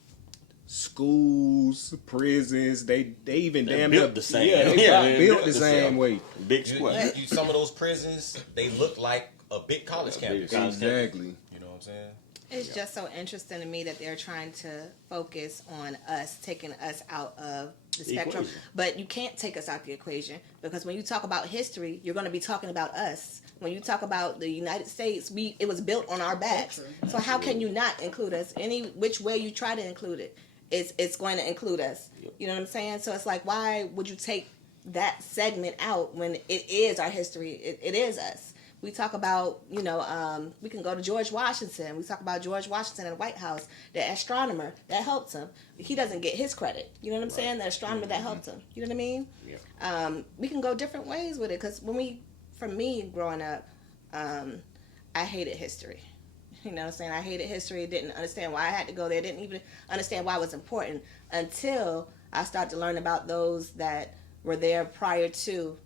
schools, prisons, they even They're damn built near the same. Yeah, they Yeah, built they're built built the the same same. way. Big square. Some of those prisons, they look like a big college campus. College Exactly. You know what I'm saying? It's just so interesting to me that they're trying to focus on us, taking us out of the spectrum. Equation. But you can't take us out the equation, because when you talk about history, you're going to be talking about us. When you talk about the United States, it was built on our backs. So how can you not include us? Any which way you try to include it, it's going to include us. You know what I'm saying? So it's like, why would you take that segment out when it is our history? It is us. We talk about, we can go to George Washington. We talk about George Washington in the White House, the astronomer that helped him. He doesn't get his credit. You know what I'm saying? The astronomer that helped him. You know what I mean? Yeah. We can go different ways with it, because for me growing up, I hated history. You know what I'm saying? I hated history, didn't understand why I had to go there, didn't even understand why it was important until I started to learn about those that were there prior to,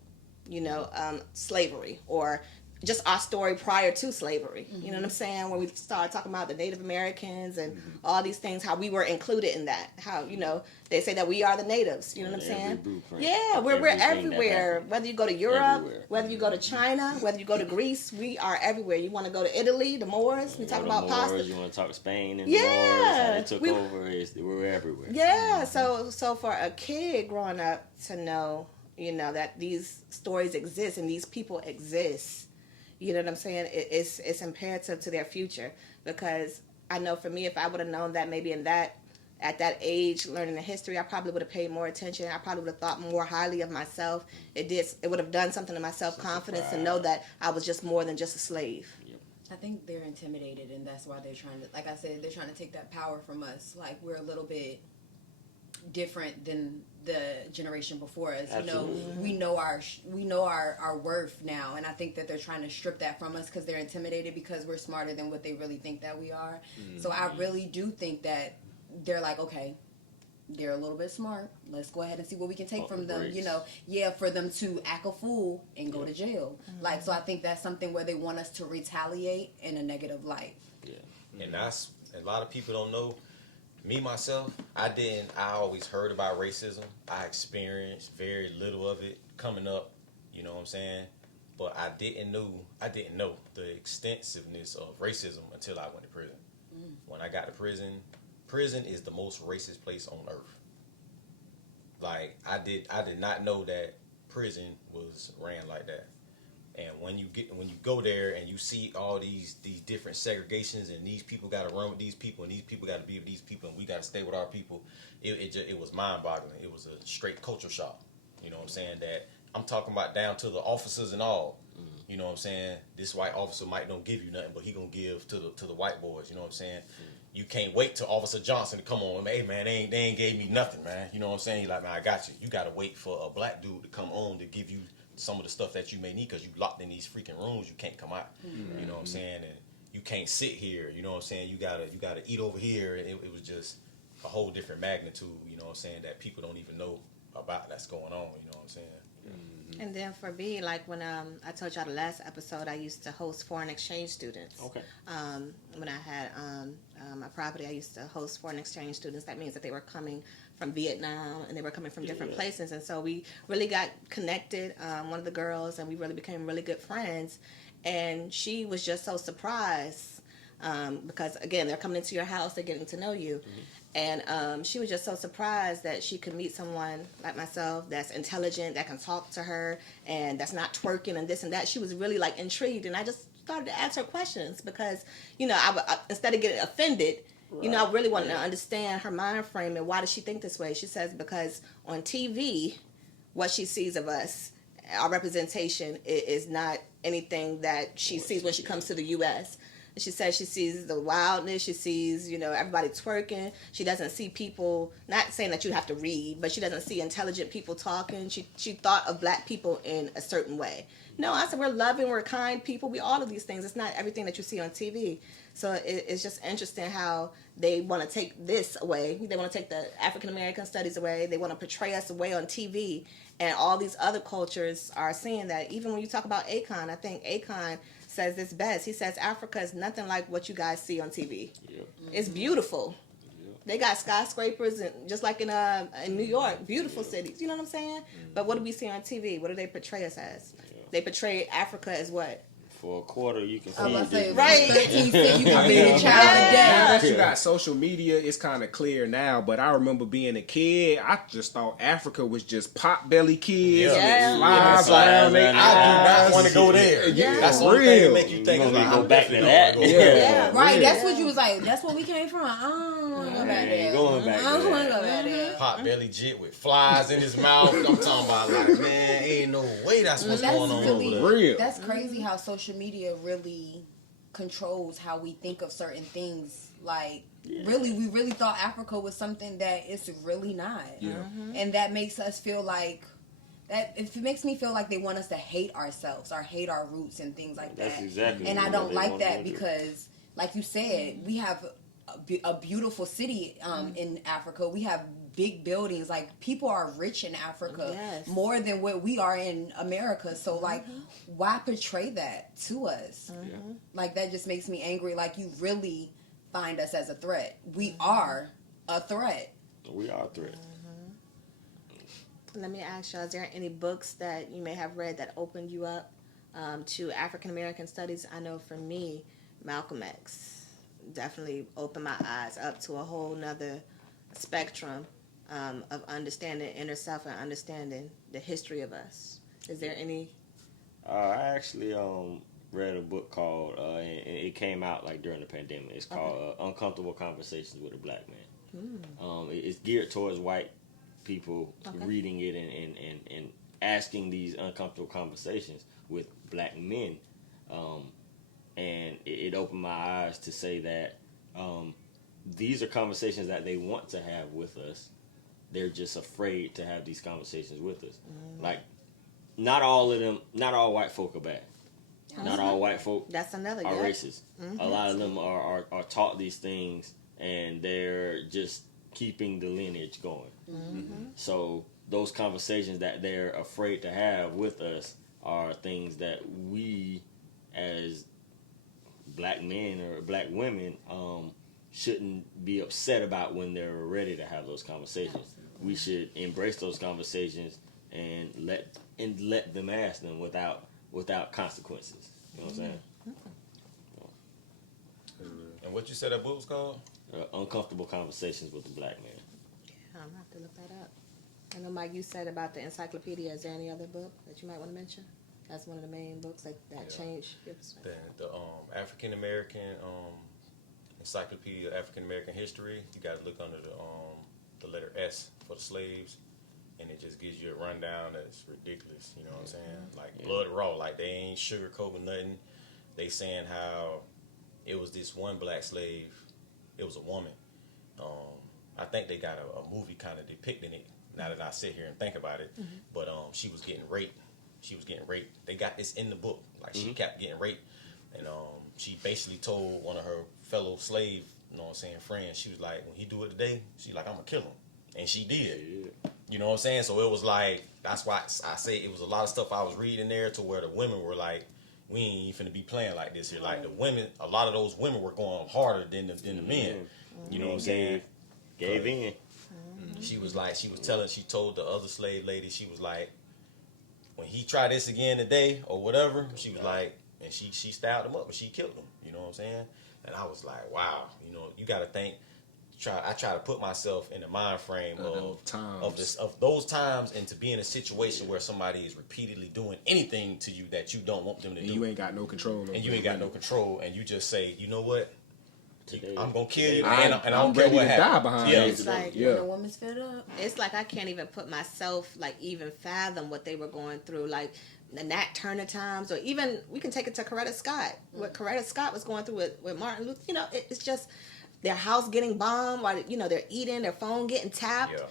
slavery, or just our story prior to slavery. You know what I'm saying? When we started talking about the Native Americans and all these things, how we were included in that. How, they say that we are the natives. You know what I'm saying? Yeah, we're everywhere. Whether you go to Europe, whether you go to China, whether you go to Greece, we are everywhere. You want to go to Italy, the Moors, we talk about pasta. You want to talk Spain and Yeah. the Moors, how they took over. We're everywhere. Yeah, so for a kid growing up to know, that these stories exist and these people exist, you know what I'm saying? It's imperative to their future, because I know for me, if I would have known that maybe at that age, learning the history, I probably would have paid more attention. I probably would have thought more highly of myself. It would have done something to my self-confidence to know that I was just more than just a slave. I think they're intimidated, and that's why they're trying to, like I said, they're trying to take that power from us. Like, we're a little bit different than the generation before us. Absolutely. We know our worth now, and I think that they're trying to strip that from us because they're intimidated because we're smarter than what they really think that we are. So I really do think that they're like, okay, they're a little bit smart. Let's go ahead and see what we can take from them. For them to act a fool and go to jail. Like, so I think that's something where they want us to retaliate in a negative light. Yeah. And that's, a lot of people don't know. Me, myself, I always heard about racism. I experienced very little of it coming up, you know what I'm saying? But I didn't know the extensiveness of racism until I went to prison. When I got to prison is the most racist place on earth. Like, I did not know that prison was ran like that. And when you go there and you see all these different segregations, and these people got to run with these people, and these people got to be with these people, and we got to stay with our people, it was mind-boggling. It was a straight culture shock. You know what I'm saying? That I'm talking about down to the officers and all. You know what I'm saying? This white officer might don't give you nothing, but he gonna give to the white boys. You know what I'm saying? You can't wait till Officer Johnson to come on. Hey man, they ain't gave me nothing, man. You know what I'm saying? He's like, man, I got you. You gotta wait for a black dude to come on to give you some of the stuff that you may need because you locked in these freaking rooms. You can't come out. You know what I'm saying? And you can't sit here. You know what I'm saying? You gotta eat over here. And it was just a whole different magnitude. You know what I'm saying? That people don't even know about that's going on. You know what I'm saying? And then for me, like when I told y'all the last episode, I used to host foreign exchange students. Okay. When I had my property, I used to host foreign exchange students. That means that they were coming from Vietnam and they were coming from different places. And so we really got connected, one of the girls, and we really became really good friends. And she was just so surprised because, again, they're coming into your house, they're getting to know you. And she was just so surprised that she could meet someone like myself that's intelligent, that can talk to her, and that's not twerking and this and that. She was really like intrigued, and I just started to ask her questions because, you know, I instead of getting offended, you know, I really wanted to understand her mind frame and why does she think this way. She says because on TV, what she sees of us, our representation is not anything that she sees when she comes to the U.S. She says she sees the wildness. She sees, you know, everybody twerking. She doesn't see people, not saying that you have to read, but she doesn't see intelligent people talking. She thought of black people in a certain way. No, I said we're loving, we're kind people. We all of these things. It's not everything that you see on TV. So it's just interesting how they want to take this away. They want to take the African American studies away. They want to portray us away on TV. And all these other cultures are seeing that. Even when you talk about Akon, I think Akon says this best. He says Africa is nothing like what you guys see on TV. Yep. It's beautiful. Yep. They got skyscrapers and just like in New York, beautiful cities. You know what I'm saying? But what do we see on TV? What do they portray us as? They portray Africa as what? For a quarter, you can I was feed say, right. 13 cents, you can feed a child a Now day. that you got social media, it's kind of clear now. But I remember being a kid, I just thought Africa was just pot-belly kids Yeah. with flies around their I do eyes. not want to go there. Yeah, That's the for only thing that real. make you think You of gonna it. go I back to definitely that? don't wanna go there. Yeah. Right, real. that's what you was like. That's where we came from. I don't want to go back I there. ain't going back I don't there. want to go back there. Pot belly jit with flies in his mouth. I'm talking about like, man, ain't no way that's what's That's going on really over there. Real. That's crazy how social media really controls how we think of certain things. Like, really, we really thought Africa was something that it's really not. Yeah. And that makes us feel like that. It makes me feel like they want us to hate ourselves or hate our roots and things like That's that. exactly And I what don't they like want that to do. because, like you said, we have a beautiful city in Africa. We have big buildings. Like, people are rich in Africa Yes. more than what we are in America. So like, why portray that to us? Like, that just makes me angry. Like, you really find us as a threat. We are a threat. We are a threat. Let me ask y'all, is there any books that you may have read that opened you up to African American studies? I know for me, Malcolm X definitely opened my eyes up to a whole nother spectrum of understanding inner self and understanding the history of us. Is there any? I actually read a book called, and it came out like during the pandemic. It's called Uncomfortable Conversations with a Black Man. It's geared towards white people reading it and asking these uncomfortable conversations with black men. And it opened my eyes to say that these are conversations that they want to have with us. They're just afraid to have these conversations with us. Like, not all white folk are bad. Not all white folk That's another. are Yeah. racist. A lot of them are taught these things, and they're just keeping the lineage going. So those conversations that they're afraid to have with us are things that we, as black men or black women, shouldn't be upset about when they're ready to have those conversations. We should embrace those conversations and let them ask them without consequences. You know what I'm saying? And what you said that book was called? Uncomfortable Conversations with the Black Man. I'm gonna have to look that up. I know, Mike, you said about the encyclopedia. Is there any other book that you might want to mention? That's one of the main books that changed your perspective. The African American Encyclopedia of African American History. You got to look under the letter S for the slaves, and it just gives you a rundown that's ridiculous. You know what I'm saying? Like, blood raw. Like, they ain't sugarcoating nothing. They saying how it was this one black slave. It was a woman. I think they got a movie kind of depicting it. Now that I sit here and think about it, but she was getting raped she was getting raped. They got this in the book. Like she kept getting raped, and she basically told one of her fellow slave, you know what I'm saying, friends. She was like, when he do it today, she like, I'm gonna kill him, and she did. Yeah. You know what I'm saying? So it was like, that's why I say it was a lot of stuff I was reading there to where the women were like, we ain't finna be playing like this here. Like the women, a lot of those women were going harder than the men. You know what I'm saying? Gave in. She was like, she told the other slave lady, she was like, when he tried this again today or whatever, she was like, and she styled him up and she killed him. You know what I'm saying? And I was like, wow, you know, you got to think. I try to put myself in the mind frame of those times, and to be in a situation where somebody is repeatedly doing anything to you that you don't want them to do. You ain't got no control. And you ain't got no control, and you just say, you know what? Today, I'm gonna kill you, I'm and I don't care ready what to happens. die behind Yeah. it. It's like When a woman's fed up. it's like I can't even put myself like even fathom what they were going through, like the Nat Turner times, or even we can take it to Coretta Scott. What Coretta Scott was going through with Martin Luther. You know, it's just their house getting bombed while they're eating, their phone getting tapped,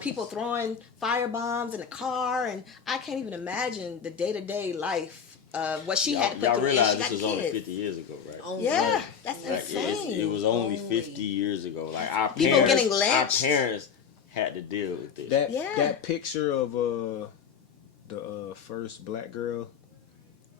people throwing fire bombs in the car, and I can't even imagine the day-to-day life of what she had to put y'all through. realize And she this got was only kids. 50 years ago, right? Yeah, that's Like, insane. it was only 50 years ago. Like our People parents, getting our lynched. parents had to deal with this. That picture of the first black girl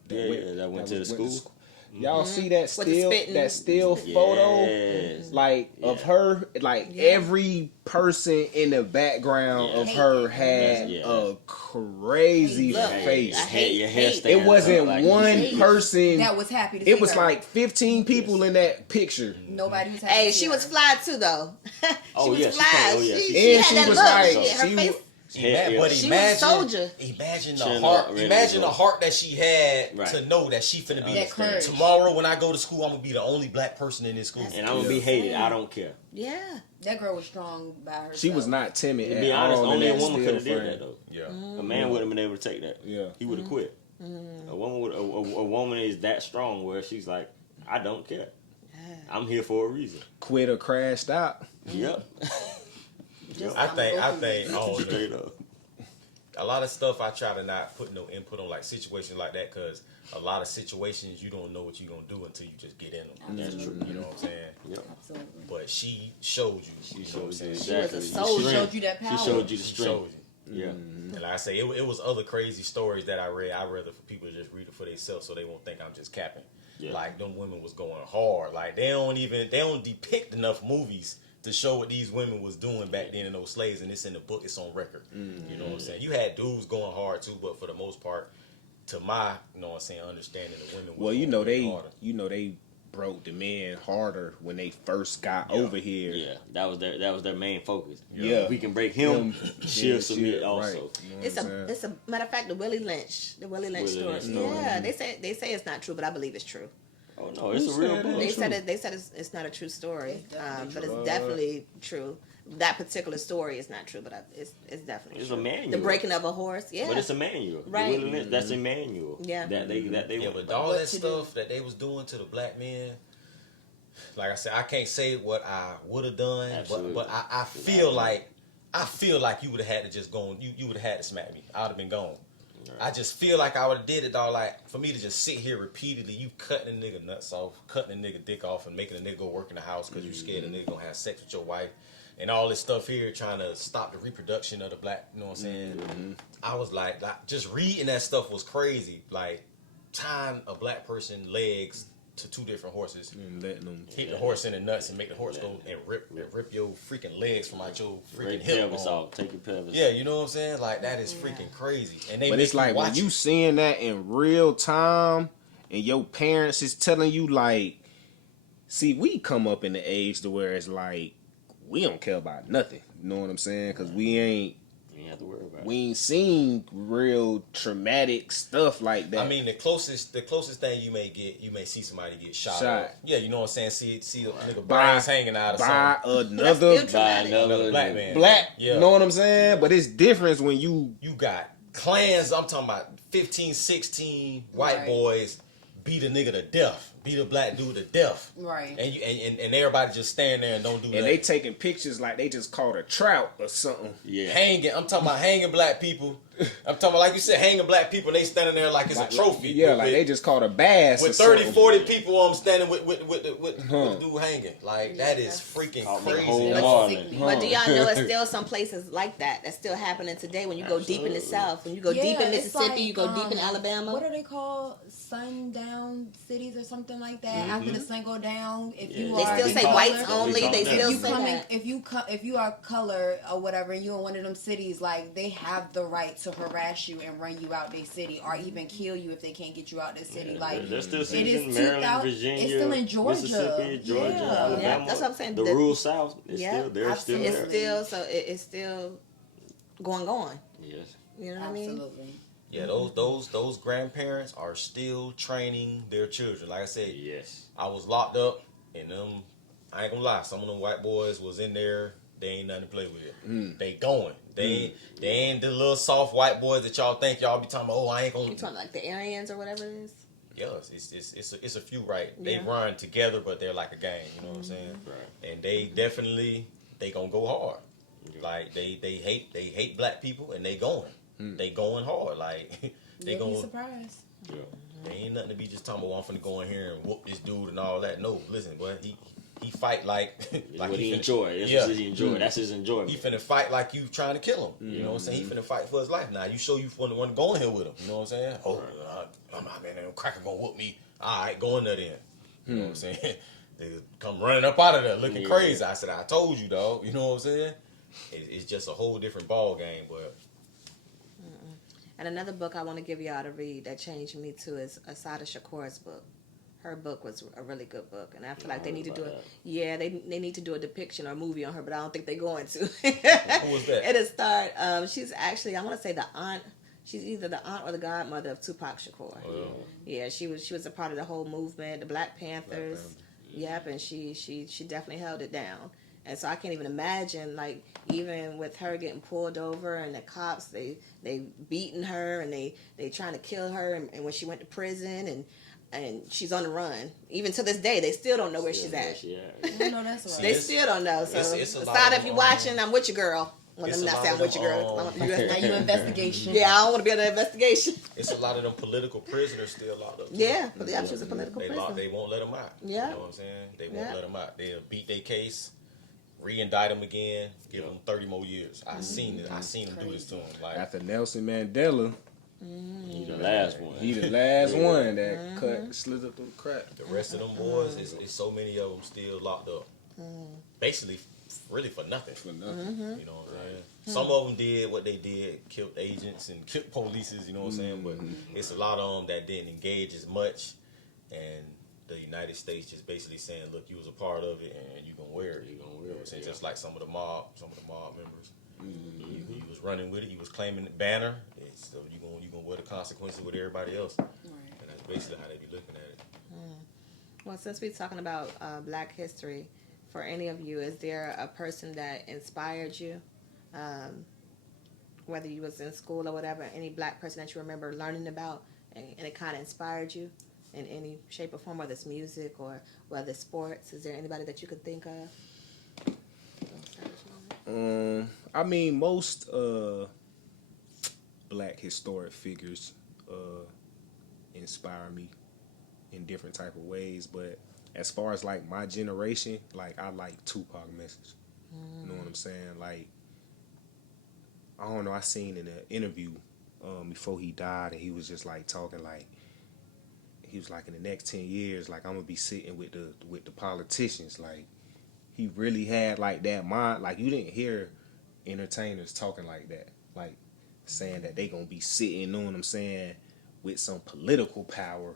that went to the school. Y'all see that With the spitting. still Yes. photo, like of her, like every person in the background of her had a crazy Look, face. I hate- your hair hate. stands It wasn't up like one you- person. That was happy to see It was her. like 15 people in that picture. Nobody was happy Hey, to see she was her. fly too, though. she Oh, was yeah, she fly. came- oh, yeah, she, she- she And had she that was look. like- Her she face. was- But She was a soldier. Imagine the Chin heart. up, ready to Imagine go. the heart that she had Right. to know that she finna be That courage. tomorrow when I go to school. I'm gonna be the only black person in this school. And I'm gonna be hated. I don't care. Yeah. That girl was strong by herself. She was not timid. To at be honest, all in only a that woman still could have did frame. that though. Yeah. A man wouldn't have been able to take that. Yeah. He would have quit. A woman would. A woman is that strong where she's like, I don't care. I'm here for a reason. Quit or crashed out. Yep. I think. Oh, Straight up. a lot of stuff I try to not put no input on, like situations like that, because a lot of situations you don't know what you're gonna do until you just get in them. That's true. You know what I'm saying? Yep. Absolutely. But she showed you. She You know what I'm showed you saying? exactly. She was a soldier. The strength. Showed you that power. She showed you the She strength. showed you. Yeah. And like I say, it was other crazy stories that I read. I'd rather for people to just read it for themselves so they won't think I'm just capping. Yeah. Like them women was going hard. Like they don't depict enough movies to show what these women was doing back then in those slaves, and it's in the book, it's on record. You know what I'm saying? You had dudes going hard too, but for the most part, to my, you know what I'm saying, understanding, the women was Well, going way harder. they broke the men harder when they first got over here. Yeah. That was their main focus. Yeah. If we can break him, she'll submit right. also. You know what It's I'm saying? it's a matter of fact, the Willie Lynch Willie story. Lynch story. Yeah, they say it's not true, but I believe it's true. Oh no, it's Who a real said book. that? They said it's not a true story, It's definitely but true. it's definitely true. That particular story is not true, but it's definitely It's true. a manual. The breaking of a horse, yeah. But it's a manual. The Right. Willie Lynch, that's a manual. Yeah. That they Yeah, went but by. all What that to stuff that they was doing to the black men, like I said, I can't say what I would have done, Absolutely. but I feel like you would have had to just go. You would have had to smack me. I would have been gone. I just feel like I would have did it, dog. Like for me to just sit here repeatedly, you cutting a nigga nuts off, cutting a nigga dick off, and making a nigga go work in the house because you scared a nigga gonna have sex with your wife, and all this stuff here trying to stop the reproduction of the black. You know what I'm saying? I was like, just reading that stuff was crazy. Like tying a black person legs to two different horses, And letting them. hit the horse in the nuts, and make the horse go and rip your freaking legs from out your freaking Break hip pelvis bone. off. Take your pelvis. Yeah, you know what I'm saying? Like that is freaking crazy. And they But make it's like when watch you it. seeing that in real time, and your parents is telling you like, see, we come up in the age to where it's like we don't care about nothing. You know what I'm saying? Because we ain't You ain't have to worry about it. we ain't seen real traumatic stuff like that. I mean, the closest thing you may see somebody get shot. Up. Yeah, you know what I'm saying? See a nigga brains hanging out or by something. That's another still traumatic. Another black man. black. Yeah. You know what I'm saying? But it's different when you You got clans, I'm talking about 15, 16 white Right. boys beat a nigga to death. beat a black dude to death. Right. And you and everybody just stand there and don't do that. And they taking pictures like they just caught a trout or something. Yeah. Hanging. I'm talking about hanging black people. I'm talking about, like you said, hanging black people, and they standing there like it's a trophy. Yeah, like they just caught a bass. With or 30, something. 40 people standing with the dude hanging. Like, that is freaking Out the crazy. whole That's- morning. But do y'all know it's still some places like that that's still happening today? When you go deep in the South, when you go deep in it's Mississippi, like, you go deep in what Alabama. are they called? Sundown cities or something like that. After the sun go down, if you They are still in say color, whites only. They If still you say come in, that. if you are color or whatever, and you in one of them cities, like they have the right to harass you and run you out their city, or even kill you if they can't get you out their city. Like There's still it cities is in Maryland, 2000 Virginia, it's still in Georgia, Mississippi, Georgia, Yeah. Alabama. Yeah, that's what I'm saying. The The- rural South is Yeah, still they're still absolutely. there. It's still so it's still going on. Yes. You know what I mean? Absolutely. Yeah, those grandparents are still training their children. Like I said, Yes. I was locked up, and them, I ain't gonna lie, some of them white boys was in there. They ain't nothing to play with. They going. They ain't the little soft white boys that y'all think y'all be talking about. Oh, I ain't You gonna. talking like the Aryans or whatever it is? Yes, it's a few, right? They Yeah. run together, but they're like a gang. You know what I'm saying? Right. And they definitely gonna go hard. Like they hate black people, and they going. They going hard. Like they You'll be going. surprised. Yeah. There ain't nothing to be just talking about. I'm finna go in here and whoop this dude and all that. No, listen, boy, he fight like It's like what he finna- enjoy. That's Yeah. what he enjoy. That's his enjoyment. He finna fight like you trying to kill him. You know what I'm saying? He finna fight for his life. Now you show you want to go in here with him. You know what I'm saying? Oh, I'm not, man. Them cracker gonna whoop me. All right, go in there then. You know what I'm saying? They come running up out of there looking Yeah. crazy. I said, I told you, dog. You know what I'm saying? It's just a whole different ball game. But And another book I want to give y'all to read that changed me too is Asada Shakur's book. Her book was a really good book, and I feel like they need to do it. Yeah, they need to do a depiction or a movie on her, but I don't think they're going to. Who was that? It'll start. She's actually, I want to say the aunt. She's either the aunt or the godmother of Tupac Shakur. Yeah, she was a part of the whole movement, the Black Panthers. Yep, and she definitely held it down. And so I can't even imagine, like, even with her getting pulled over and the cops, they beating her and they trying to kill her, and when she went to prison and she's on the run. Even to this day, they still don't know where she's at. I know that's right. They still don't know. So, It's a lot Asada, of if you're them, watching, I'm with you, girl. Well, it's let me a not lot say I'm of with you, them, girl. Now you investigation. Yeah, I don't want to be under investigation. it's a lot of them political prisoners still locked up. too. Yeah, but yeah, she was a political They prisoner. they won't let them out. Yeah. You know what I'm saying? They won't Yeah. let them out. They'll beat their case, re-indict them again, give them 30 more years. I seen it. I seen them do this to them. Like, After Nelson Mandela, He's the last one. he the last one that cut slid up through the crack. the rest of them boys, it's so many of them still locked up. Basically, really for nothing. For nothing. You know what I'm saying? Some of them did what they did, killed agents and killed polices, you know what I'm saying? But it's a lot of them that didn't engage as much. And the United States just basically saying, look, you was a part of it and you're going to wear it. You gonna wear You know what I'm it, saying? yeah. Just like some of the mob members. He was running with it. He was claiming the banner. So you're gonna wear the consequences with everybody else. Right. And that's basically how they be looking at it. Well, since we're talking about Black history, for any of you, is there a person that inspired you? Whether you was in school or whatever, any Black person that you remember learning about and it kind of inspired you in any shape or form, whether it's music or whether it's sports? Is there anybody that you could think of? I mean, most Black historic figures inspire me in different type of ways, but as far as like my generation, like I like Tupac message. You know what I'm saying? Like, I don't know, I seen in an interview before he died, and he was just like talking like, he was like, in the next 10 years, like I'm gonna be sitting with the politicians. Like, he really had like that mind. Like, you didn't hear entertainers talking like that, like saying that they gonna be sitting, you know what I'm saying, with some political power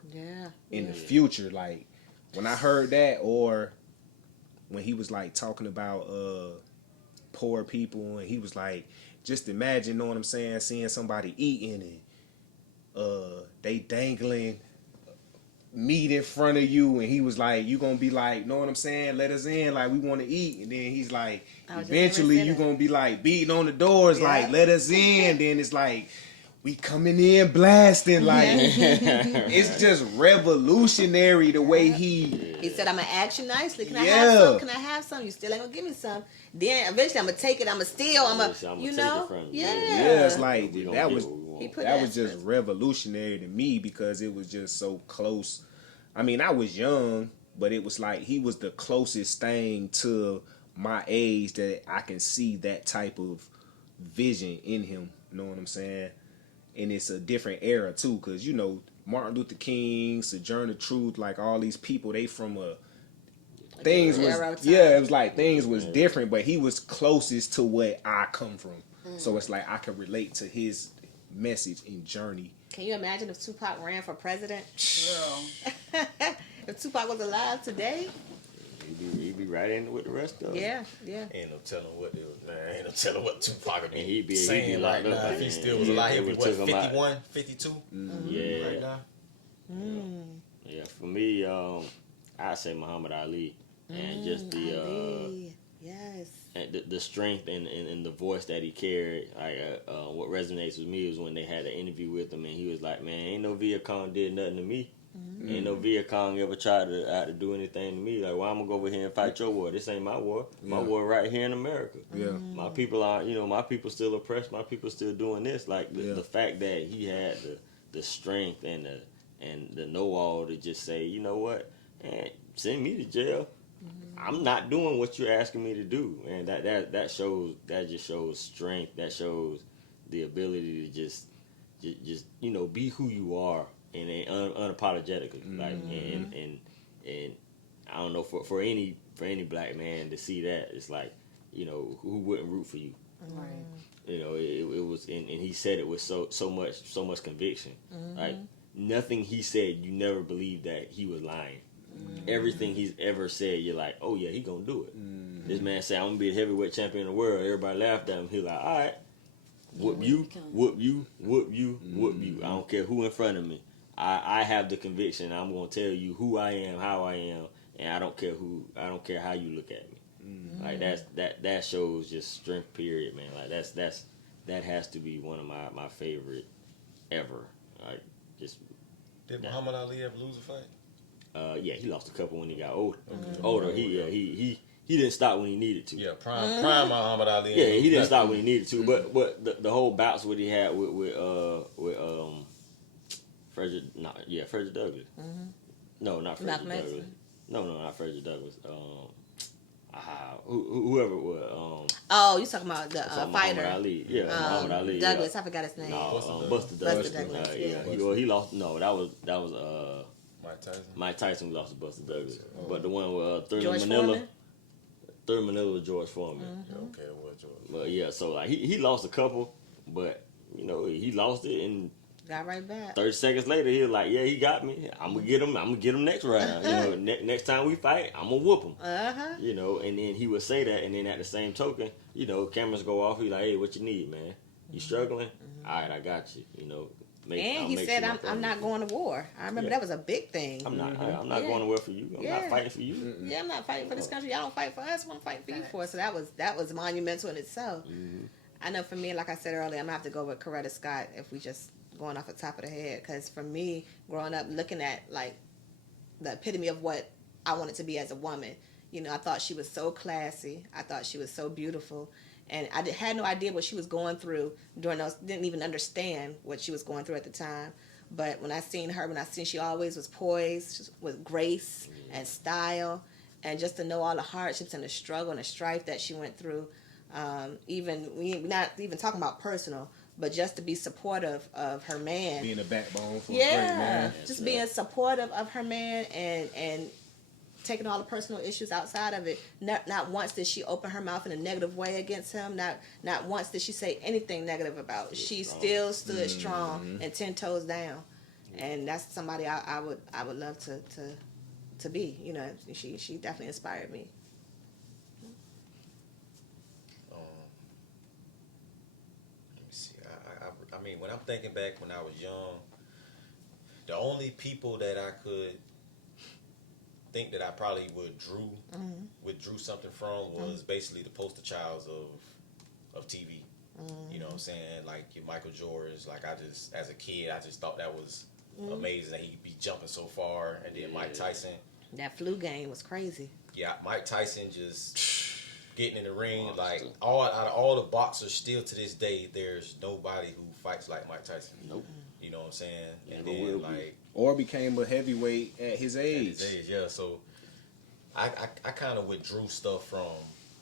in the future. Like, when I heard that, or when he was like talking about poor people, and he was like, just imagine, know what I'm saying, seeing somebody eating and they dangling meat in front of you, and he was like, you gonna be like, know what I'm saying, let us in, like we want to eat. And then he's like, eventually you gonna be like beating on the doors, like let us in. Then it's like, we coming in blasting like it's just revolutionary the way He said, "I'm gonna ask you nicely. Can I Yeah. have some? Can I have some? You still ain't gonna give me some. Then eventually I'm gonna take it. I'm gonna steal. I'm gonna, I'ma you take know, it from you. yeah. Yeah, it's like We gonna that get was what we want. He put that was that just revolutionary to me because it was just so close. I mean, I was young, but it was like he was the closest thing to my age that I can see that type of vision in him. You know what I'm saying? And it's a different era too, because you know Martin Luther King, Sojourner Truth, like all these people, they from a things was era of time. yeah, it was like things was different, but he was closest to what I come from. So it's like I can relate to his message and journey. Can you imagine if Tupac ran for president? Girl. If Tupac was alive today? He'd be right in with the rest of them. Yeah. Ain't no telling what they was, man. Ain't no telling what Tupac would And be he'd be saying locked right up now. by If he then. still was Yeah, alive, they he'd be would've what, took him out. 51, 52 Yeah. right now. Yeah, for me, I say Muhammad Ali, and just the Ali. Yes. and the strength and the voice that he carried. What resonates with me was when they had an interview with him, and he was like, "Man, ain't no Viet Cong did nothing to me. Ain't no Viet Cong ever tried to do anything to me. Like, why I'm gonna go over here and fight your war? This ain't my war. My Yeah. war right here in America. Yeah. My people are, my people still oppressed. My people still doing this. Like the fact that he had the strength and the know-all to just say, you know what, and send me to jail. I'm not doing what you're asking me to do, and that just shows strength. That shows the ability to just be who you are and unapologetically. Like and I don't know for any black man to see that, it's like, who wouldn't root for you? Right. It was, and he said it with so much conviction. Like nothing he said, you never believed that he was lying. Everything he's ever said, you're like, oh yeah, he gonna do it. This man said, I'm gonna be the heavyweight champion of the world. Everybody laughed at him. He like, all right, whoop you, whoop you, whoop you, whoop you. I don't care who in front of me. I have the conviction. I'm gonna tell you who I am, how I am, and I don't care how you look at me. Like that shows just strength. Period, man. Like that has to be one of my favorite ever. Like just. Did Muhammad Ali ever lose a fight? Yeah, he lost a couple when he got older. He didn't stop when he needed to. Yeah, prime Muhammad Ali. Yeah, he didn't stop when he needed to. But the whole bouts what he had with Frederick Douglass. No, not Frederick Malcolm X. Douglass. No, not Frederick Douglass. Whoever it was. Oh, you talking about the Muhammad fighter? Ali. Yeah, Muhammad Ali. Douglas. I forgot his name. No, Buster Douglas. Buster Douglas, He lost. No, that was Mike Tyson. Mike Tyson lost to Buster Douglas. But the one with Thurman George Manila. Foreman? Thurman Manila was George Foreman. Yeah, okay, it was George. But yeah, so like he lost a couple, but he lost it, and Got right back. 30 seconds later he was like, yeah, he got me. I'm gonna get him next round. Next time we fight, I'm gonna whoop him. And then he would say that, and then at the same token, cameras go off. He's like, hey, what you need, man? You struggling? All right, I got you. And he said, I'm not going to war. I remember that was a big thing. I'm not going to war for you. I'm not fighting for you. Yeah, I'm not fighting for this country. Y'all don't fight for us. I'm fighting for you for. So that was monumental in itself. I know for me, like I said earlier, I'm gonna have to go with Coretta Scott if we just going off the top of the head. Because for me, growing up, looking at like the epitome of what I wanted to be as a woman, I thought she was so classy. I thought she was so beautiful. And I had no idea what she was going through during those, didn't even understand what she was going through at the time. But when I seen she always was poised with grace and style, and just to know all the hardships and the struggle and the strife that she went through, we're not even talking about personal, but just to be supportive of her man. Being a backbone for a great man. Just being supportive of her man and taking all the personal issues outside of it. Not once did she open her mouth in a negative way against him. Not once did she say anything negative about it. She still stood strong and 10 toes down. And that's somebody I would love to be. She definitely inspired me. Let me see. I mean, when I'm thinking back when I was young, the only people that I could think that I probably withdrew something from was basically the poster childs of TV. You know what I'm saying? Like your Michael Jordans. Like I just, as a kid, I just thought that was amazing that he'd be jumping so far. And then Mike Tyson. That flu game was crazy. Yeah, Mike Tyson just getting in the ring. Like out of all the boxers, still to this day, there's nobody who fights like Mike Tyson. Nope. You know what I'm saying? And Never will then be. like Or became a heavyweight at his at age. his age, yeah. So I kind of withdrew stuff from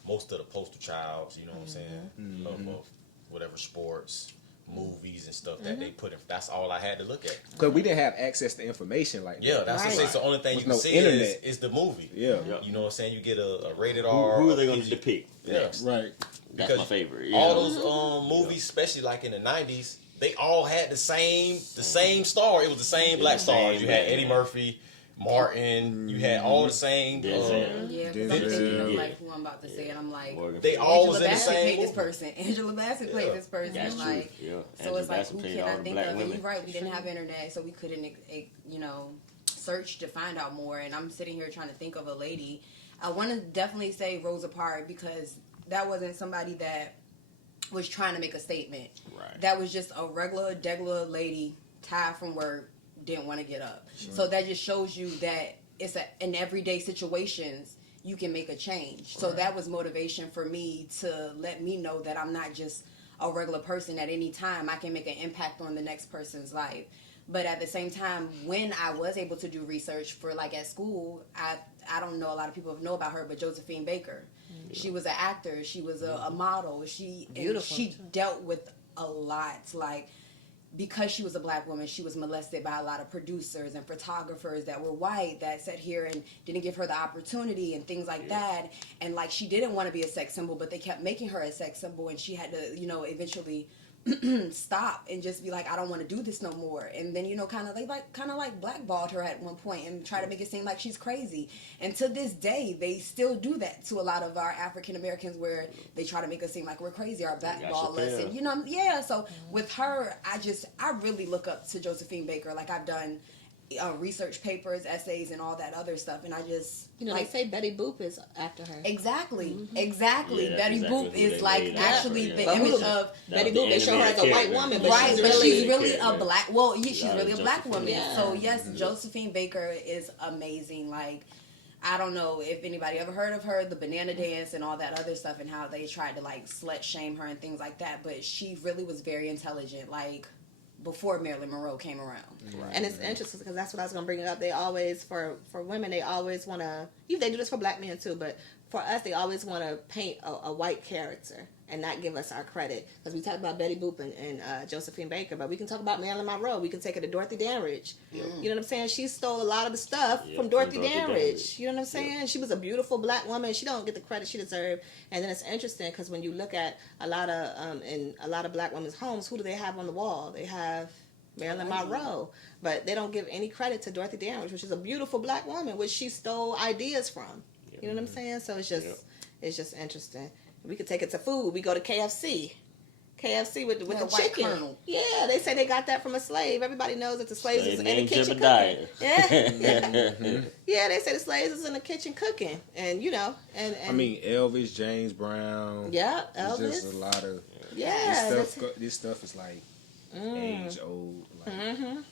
most of the poster childs. You know what I'm saying? Of whatever sports, movies, and stuff that they put in. That's all I had to look at. Because we didn't have access to information like Yeah, that. that's Right. what it's the only thing With you can no see internet. is the movie. Yeah. Yep. You know what I'm saying? You get a rated Who, R. who are or they going to PG. depict Yeah. next? Right. That's Because my favorite. Yeah. All those movies, especially like in the 90s, they all had the same star. It was the same black stars. You had Eddie Murphy, Martin. You had all the same. Denzel. Yeah, because I'm thinking of like who I'm about to say, and I'm like, Morgan They Freeman. all Angela was in the Bassett same played this movie. person. Angela Bassett played this person. That's true. Like, Yeah. so Angela it's like, Bassett who played can all I the think black of? And women. you're right, we didn't have internet, so we couldn't, search to find out more. And I'm sitting here trying to think of a lady. I want to definitely say Rosa Parks because that wasn't somebody that was trying to make a statement. Right. That was just a regular, degular lady, tired from work, didn't want to get up. So that just shows you that it's in everyday situations you can make a change. So that was motivation for me to let me know that I'm not just a regular person. At any time I can make an impact on the next person's life. But at the same time, when I was able to do research for like at school, I don't know a lot of people know about her, but Josephine Baker. She was an actor. She was a model. She dealt with a lot. Like, because she was a black woman, she was molested by a lot of producers and photographers that were white that sat here and didn't give her the opportunity and things like that. And like, she didn't want to be a sex symbol, but they kept making her a sex symbol, and she had to, eventually stop and just be like, I don't want to do this no more. And then kind of like blackballed her at one point and try to make it seem like she's crazy. And to this day they still do that to a lot of our African Americans, where they try to make us seem like we're crazy or blackball us. And so with her, I really look up to Josephine Baker. Like, I've done research papers, essays, and all that other stuff, and I just they say Betty Boop is after her. Exactly. Yeah, Betty exactly Boop who is they like made actually after, the yeah. image of Betty That was Boop. They the show her as a animated white character. woman, but right, she's but really she's really a character. black. Well, yeah, she's Yeah, really a black Josephine. woman. Yeah. So yes, Josephine Baker is amazing. Like, I don't know if anybody ever heard of her, the banana dance and all that other stuff, and how they tried to like slut shame her and things like that. But she really was very intelligent. Like, before Marilyn Monroe came around. Right. And it's interesting because that's what I was going to bring up. They always, for women, they always want to, they do this for black men too, but for us, they always want to paint a white character and not give us our credit. Because we talked about Betty Boop and Josephine Baker, but we can talk about Marilyn Monroe. We can take it to Dorothy Dandridge. Yep. You know what I'm saying? She stole a lot of the stuff Yep, from Dorothy from Dorothy Dandridge. Dandridge. You know what I'm saying? Yep. She was a beautiful black woman. She don't get the credit she deserved. And then it's interesting because when you look at a lot of in a lot of black women's homes, who do they have on the wall? They have Marilyn Monroe, but they don't give any credit to Dorothy Dandridge, which is a beautiful black woman, which she stole ideas from. You know what I'm saying? So it's just interesting. We could take it to food. We go to KFC. KFC with the white chicken. Colonel. Yeah, they say they got that from a slave. Everybody knows that the slaves was in the named kitchen Jebediah. cooking. Yeah. Yeah, they say the slaves was in the kitchen cooking, and and I mean, Elvis, James Brown. yeah, It's Elvis. just a lot of Yeah, this stuff is like age old. Like,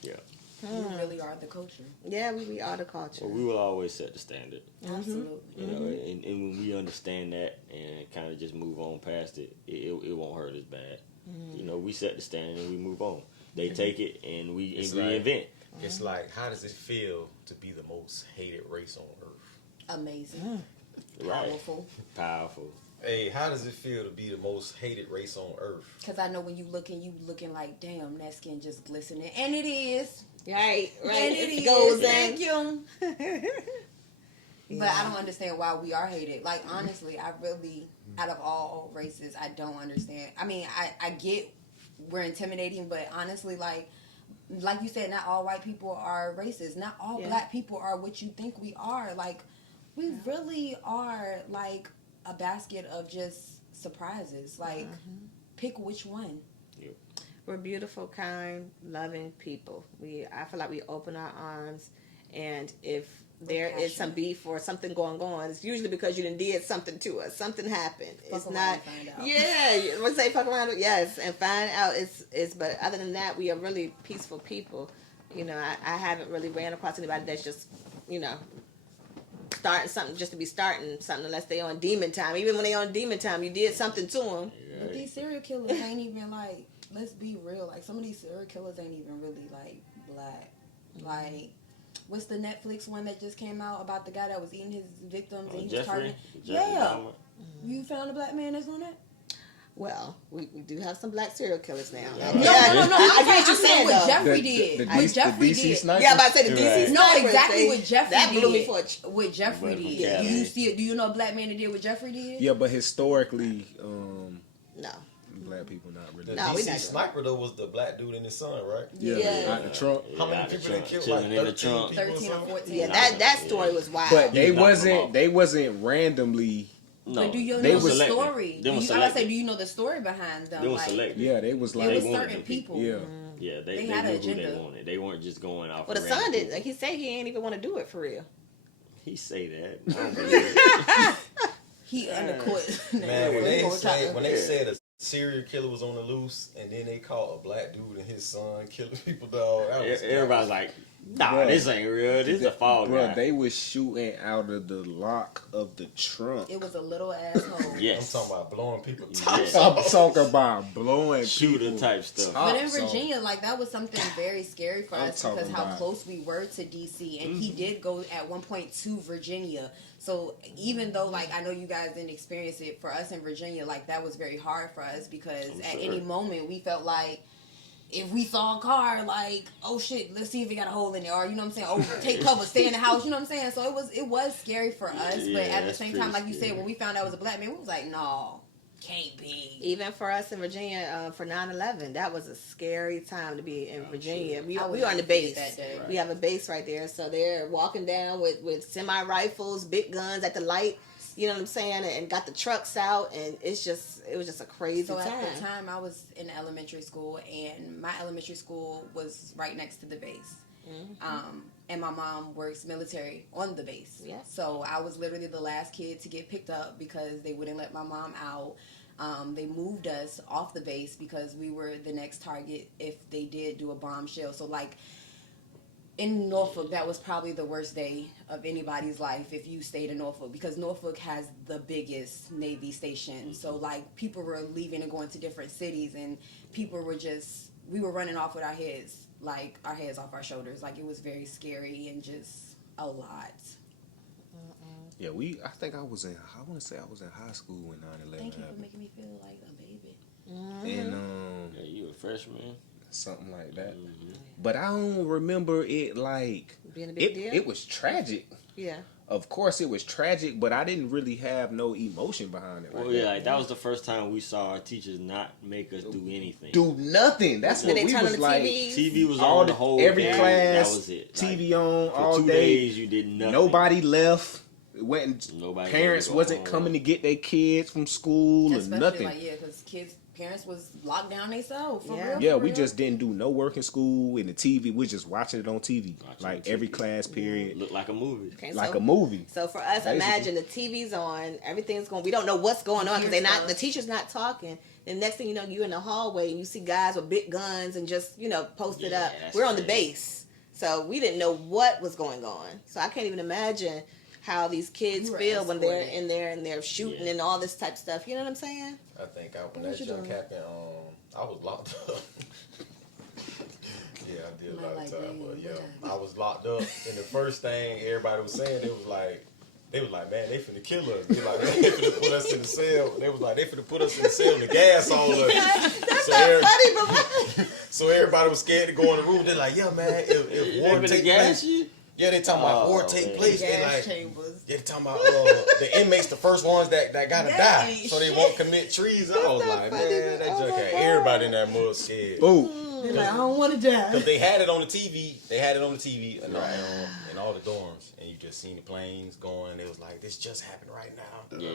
Yeah. We really are the culture. Yeah, we are the culture. Well, we will always set the standard. Absolutely. You know, and when we understand that and kind of just move on past it, it won't hurt as bad. You know, we set the standard and we move on. They take it and we It's reinvent. It's like, how does it feel to be the most hated race on earth? Amazing. Right. Powerful. Powerful. Hey, how does it feel to be the most hated race on earth? Because I know when you looking like, damn, that skin just glistening. And it is. Right. And It it goes is. Thank you. Yeah. But I don't understand why we are hated. Like, honestly, I really, out of all races, I don't understand. I mean, I get we're intimidating, but honestly, like you said, not all white people are racist. Not all black people are what you think we are. Like, we really are, like, a basket of just surprises. Like, pick which one. We're beautiful, kind, loving people. I feel like we open our arms, and if there is some beef or something going on, it's usually because you done did something to us. Something happened. Fuck It's around not. and find out. Yeah, let's say fuck around. Yes, and find out. It's. But other than that, we are really peaceful people. You know, I haven't really ran across anybody that's just, you know, starting something just to be starting something unless they on demon time. Even when they on demon time, you did something to them. But these serial killers ain't even like, let's be real, like some of these serial killers ain't even really like black. Like, what's the Netflix one that just came out about the guy that was eating his victims and he was targeting? Yeah. You found a black man that's on that? Well, we do have some black serial killers now. Yeah. No. I get what you're saying, what though. Jeffrey did. What Jeffrey DC did. sniper? Yeah, I'm about to say the DC Right. No, snipers, exactly what Jeffrey that did. blew me for a What Jeffrey But did. yeah. Do you see it? Do you know a black man that did what Jeffrey did? Yeah, but historically, no. black people not The really. No, we DC not doing sniper though was the black dude and his son, right? Yeah. Out the trunk. How many out the people they trunk, killed? chilling Like in the 13 trunk. people 13 or something? 14. Yeah, that story was wild. But He was knocking them off. they wasn't randomly. No, But do you They know was the selected. story? Them I was gotta say, selected. do you know the story behind them? They were Like, selected. Yeah, they was it like. was wanted certain them people. Yeah. Yeah, They they had knew an who they agenda. wanted. They weren't just going off. Well, the of son random did. people. Like he said, he ain't even want to do it for real. He say that. I don't believe it. He undercooked. Man, when they Yeah. said a serial killer was on the loose, and then they caught a black dude and his son killing people, dog. That was Everybody's like, nah, Bruh. this ain't real. This is a fall guy. Bro, they was shooting out of the lock of the trunk. It was a little asshole. I'm Yes. talking about blowing people Yeah. tops I'm off. talking about blowing Shooter people type stuff. But in tops off. Virginia, like that was something very scary for I'm us because talking how about- close we were to DC, and he did go at one point to Virginia. So even though like I know you guys didn't experience it, for us in Virginia, like that was very hard for us because I'm at sure. any moment we felt like if we saw a car, like, oh shit, let's see if it got a hole in it, or you know what I'm saying, oh take cover, stay in the house, you know what I'm saying. So it was scary for us, Yeah, but at the that's same pretty time, like you said, scary. when we found out it was a black man, we was like, no, can't be. Even for us in Virginia, for 9/11, that was a scary time to be in Virginia. We I we would were on the not base. forget that day. We have a base right there, so they're walking down with semi rifles, big guns at the light. You know what I'm saying? And got the trucks out, and it was just a crazy So time. at the time, I was in elementary school, and my elementary school was right next to the base. And my mom works military on the base. Yeah. So I was literally the last kid to get picked up because they wouldn't let my mom out. They moved us off the base because we were the next target if they did do a bombshell. So like in Norfolk, that was probably the worst day of anybody's life if you stayed in Norfolk, because Norfolk has the biggest Navy station. So like people were leaving and going to different cities, and people were we were running off with our heads off our shoulders. Like it was very scary and just a lot. Yeah, I think I was in high school when 9/11 Thank you for happened. making me feel like a baby. And Yeah, you a freshman. something like that. But I don't remember it like Being a big deal? it was tragic. Yeah. Of course it was tragic, but I didn't really have no emotion behind it. Like Well, yeah, like, that was the first time we saw our teachers not make us do anything. do nothing. That's Did what they we turn on was the like. TV? TV was All on the whole every day. class, That was it. TV Like, on for all 2 day. days, you did nothing. Nobody left. Went. Nobody Parents had to go wasn't home. coming to get their kids from school or Especially nothing. like because parents was locked down themselves. For Yeah. real, Yeah, for we real. just didn't do no work in school, and the TV. We just watching it on TV, Watching like TV. every class period, Looked like a movie. Okay, like so, a movie. So for us, Basically. imagine the TV's on, everything's going. We don't know what's going on because Hear the teacher's not talking. The next thing you know, you're in the hallway and you see guys with big guns and just posted Yeah, up. that's We're on the crazy. base, so we didn't know what was going on. So I can't even imagine how these kids You were feel when they're escorted. in there and they're shooting Yeah. and all this type of stuff. You know what I'm saying? I think when What that you junk doing? happened, I was locked up. Yeah, I did a lot of time, but yeah, I was locked up. And the first thing everybody was saying, they was like, man, they finna kill us. They like, man, they finna put us in the cell. They was like, they finna put us in the cell and the gas all us. That's So not every- funny, but what? So everybody was scared to go in the room. They're like, yeah, man, if They war finna take gas place, you? yeah, they talking about Oh, war take man. place. They gas like, chambers. yeah, they talking about the inmates, the first ones that gotta That die, ain't so they shit. won't commit treason. I was not like, funny, man, but that oh junk my had God. everybody in that mud scared. Ooh, They're like, I don't want to die. Cause they had it on the TV. They had it on the TV and in all the dorms, and you just seen the planes going. It was like, this just happened right now. Yeah.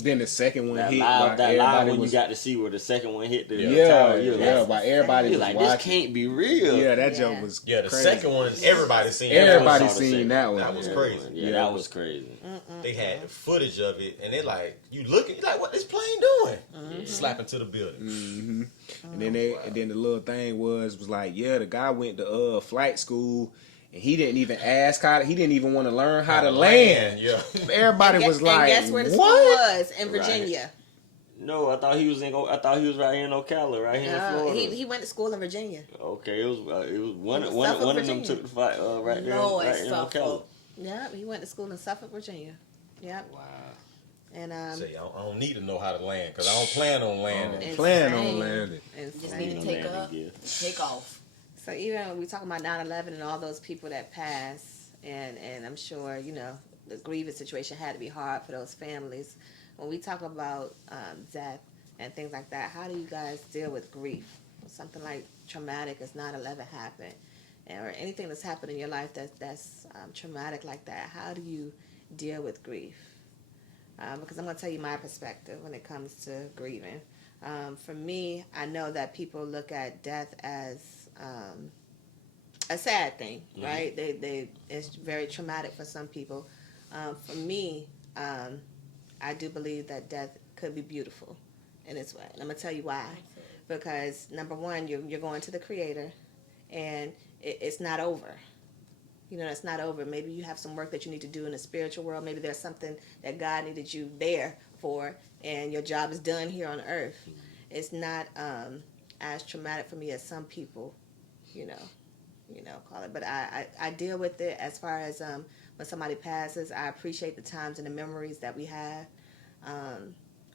Then the second one That hit. live, While that live everybody when was, you got to see where the second one hit the yeah, tower. You're yeah. like, While everybody you're was like, watching. this can't be real. Yeah, that Yeah. joke was Yeah, the crazy. second one, everybody seen that. Everybody Saw the seen second that one. one. That was Yeah, crazy. Yeah, Yeah, that it was was- crazy. They had the footage of it, and they like you like, what this plane doing? Slapping to the building. And then the little thing was like, yeah, the guy went to flight school, and he didn't even he didn't even want to learn how to land. Yeah. Everybody was like, and guess where the school what? was? In Virginia. No, I thought he was right here in Ocala, right here in Florida. He went to school in Virginia. Okay, it was one was one Suffolk, one of them Virginia. took the flight right there Lord, right in Ocala. Suffolk. Yeah, he went to school in Suffolk, Virginia. Yep. Wow. And Say, I don't need to know how to land because I don't plan on landing. Insane. Plan on landing. Just need to take up, take off. So even when we talk about 9/11 and all those people that passed, and I'm sure the grievous situation had to be hard for those families. When we talk about death and things like that, how do you guys deal with grief? Something like traumatic as 9/11 happened, or anything that's happened in your life that's traumatic like that. How do you deal with grief? Because I'm going to tell you my perspective when it comes to grieving. For me, I know that people look at death as a sad thing, right? It's very traumatic for some people. For me, I do believe that death could be beautiful in its way. And I'm going to tell you why. Because, number one, you're going to the Creator, and it's not over. It's not over. Maybe you have some work that you need to do in the spiritual world. Maybe there's something that God needed you there for, and your job is done here on earth. It's not as traumatic for me as some people, call it. But I deal with it as far as when somebody passes. I appreciate the times and the memories that we have.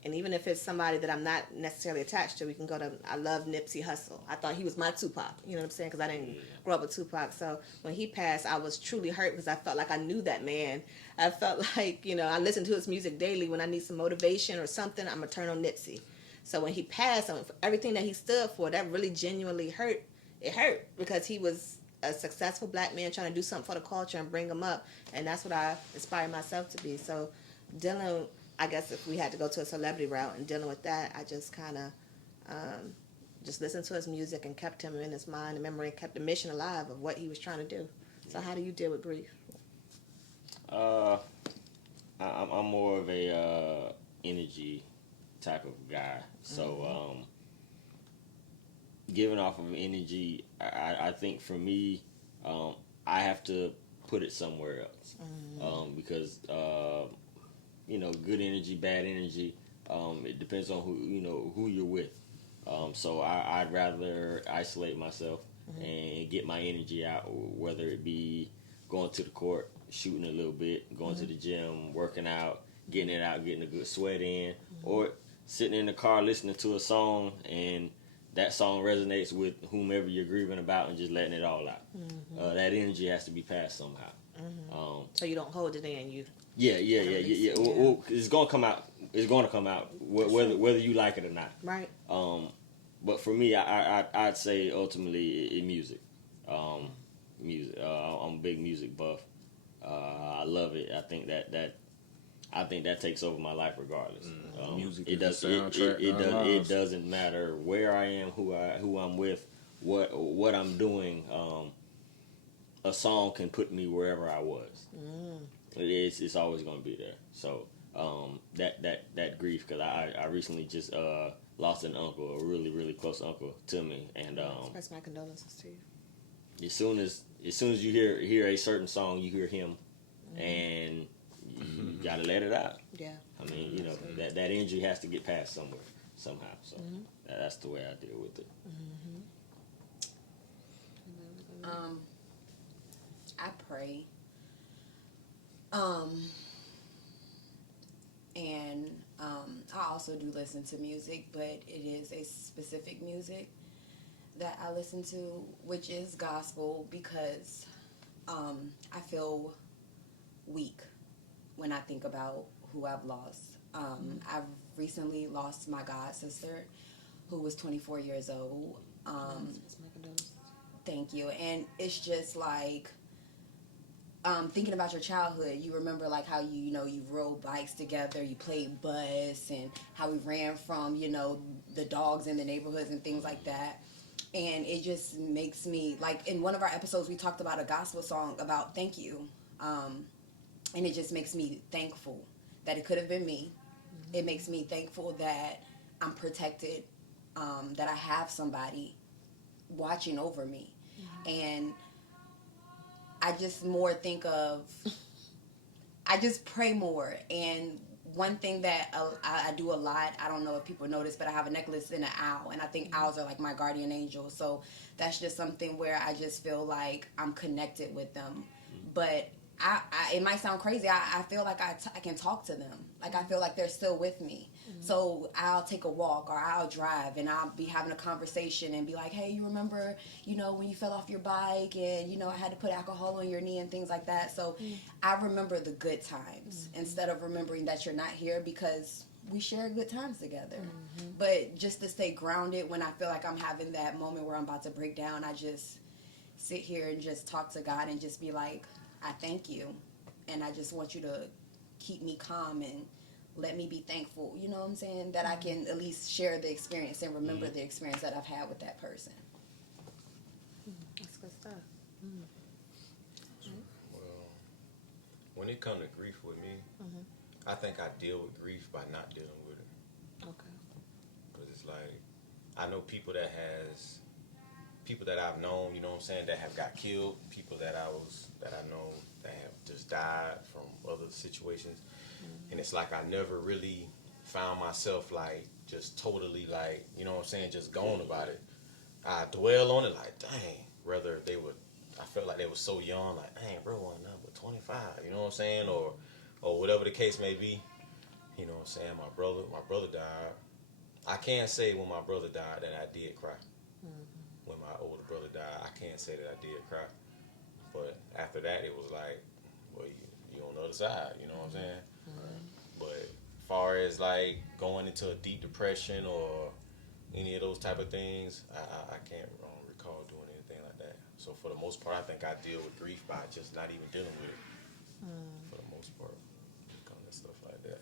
And even if it's somebody that I'm not necessarily attached to, we can go to, I love Nipsey Hussle. I thought he was my Tupac, you know what I'm saying? Because I didn't grow up with Tupac. So when he passed, I was truly hurt because I felt like I knew that man. I felt like, I listen to his music daily. When I need some motivation or something, I'm going to turn on Nipsey. So when he passed, everything that he stood for, that really genuinely hurt. It hurt because he was a successful black man trying to do something for the culture and bring them up. And that's what I inspire myself to be. So I guess if we had to go to a celebrity route and dealing with that, I just kind of just listened to his music and kept him in his mind and memory and kept the mission alive of what he was trying to do. So how do you deal with grief? I'm more of a energy type of guy. So giving off of energy, I think for me, I have to put it somewhere else because. Good energy, bad energy. It depends on who you're with. So I'd rather isolate myself and get my energy out, whether it be going to the court, shooting a little bit, going to the gym, working out, getting it out, getting a good sweat in, or sitting in the car listening to a song and that song resonates with whomever you're grieving about and just letting it all out. That energy has to be passed somehow. So you don't hold it in. Yeah. Well, it's gonna come out. It's gonna come out whether you like it or not. Right. But for me, I'd say ultimately music. Music. I'm a big music buff. I love it. I think that takes over my life regardless. Music it is does. the soundtrack. It doesn't matter where I am, who I'm with, what I'm doing. A song can put me wherever I was. It's always going to be there. So that grief, because I recently just lost an uncle, a really really close uncle to me, and express my condolences to you. as soon as you hear a certain song, you hear him, and you got to let it out. Yeah. I mean, that energy has to get passed somehow. So that's the way I deal with it. I pray. And I also do listen to music, but it is a specific music that I listen to, which is gospel, because I feel weak when I think about who I've lost. I've recently lost my god sister, who was 24 years old. Express my condolences. Thank you. And it's just like, thinking about your childhood, you remember like how you rode bikes together, you played bus, and how we ran from the dogs in the neighborhoods and things like that. And it just makes me like in one of our episodes we talked about a gospel song about thank you, and it just makes me thankful that it could have been me. It makes me thankful that I'm protected, that I have somebody watching over me, and I just more think of, I just pray more. And one thing that I do a lot, I don't know if people notice, but I have a necklace and an owl, and I think owls are like my guardian angel. So that's just something where I just feel like I'm connected with them. But it might sound crazy. I feel like I can talk to them. Like I feel like they're still with me. So I'll take a walk or I'll drive and I'll be having a conversation and be like, hey, you remember, when you fell off your bike and, I had to put alcohol on your knee and things like that. So I remember the good times instead of remembering that you're not here, because we share good times together. But just to stay grounded when I feel like I'm having that moment where I'm about to break down, I just sit here and just talk to God and just be like, I thank you. And I just want you to keep me calm and let me be thankful, you know what I'm saying? That I can at least share the experience and remember the experience that I've had with that person. That's good stuff. Well, when it comes to grief with me, I think I deal with grief by not dealing with it. Okay. Because it's like, I know people that I've known, that have got killed, people that I know that have just died from other situations. And it's like I never really found myself like just totally like, just going about it. I dwell on it like, dang, whether I felt like they were so young, like, dang, bro, wasn't nothing but 25, or whatever the case may be. My brother died. I can't say when my brother died that I did cry. When my older brother died, I can't say that I did cry. But after that, it was like, well, you on the other side, you know what I'm saying? But far as like going into a deep depression or any of those type of things, I can't recall doing anything like that. So for the most part, I think I deal with grief by just not even dealing with it. For the most part, when it comes to stuff like that.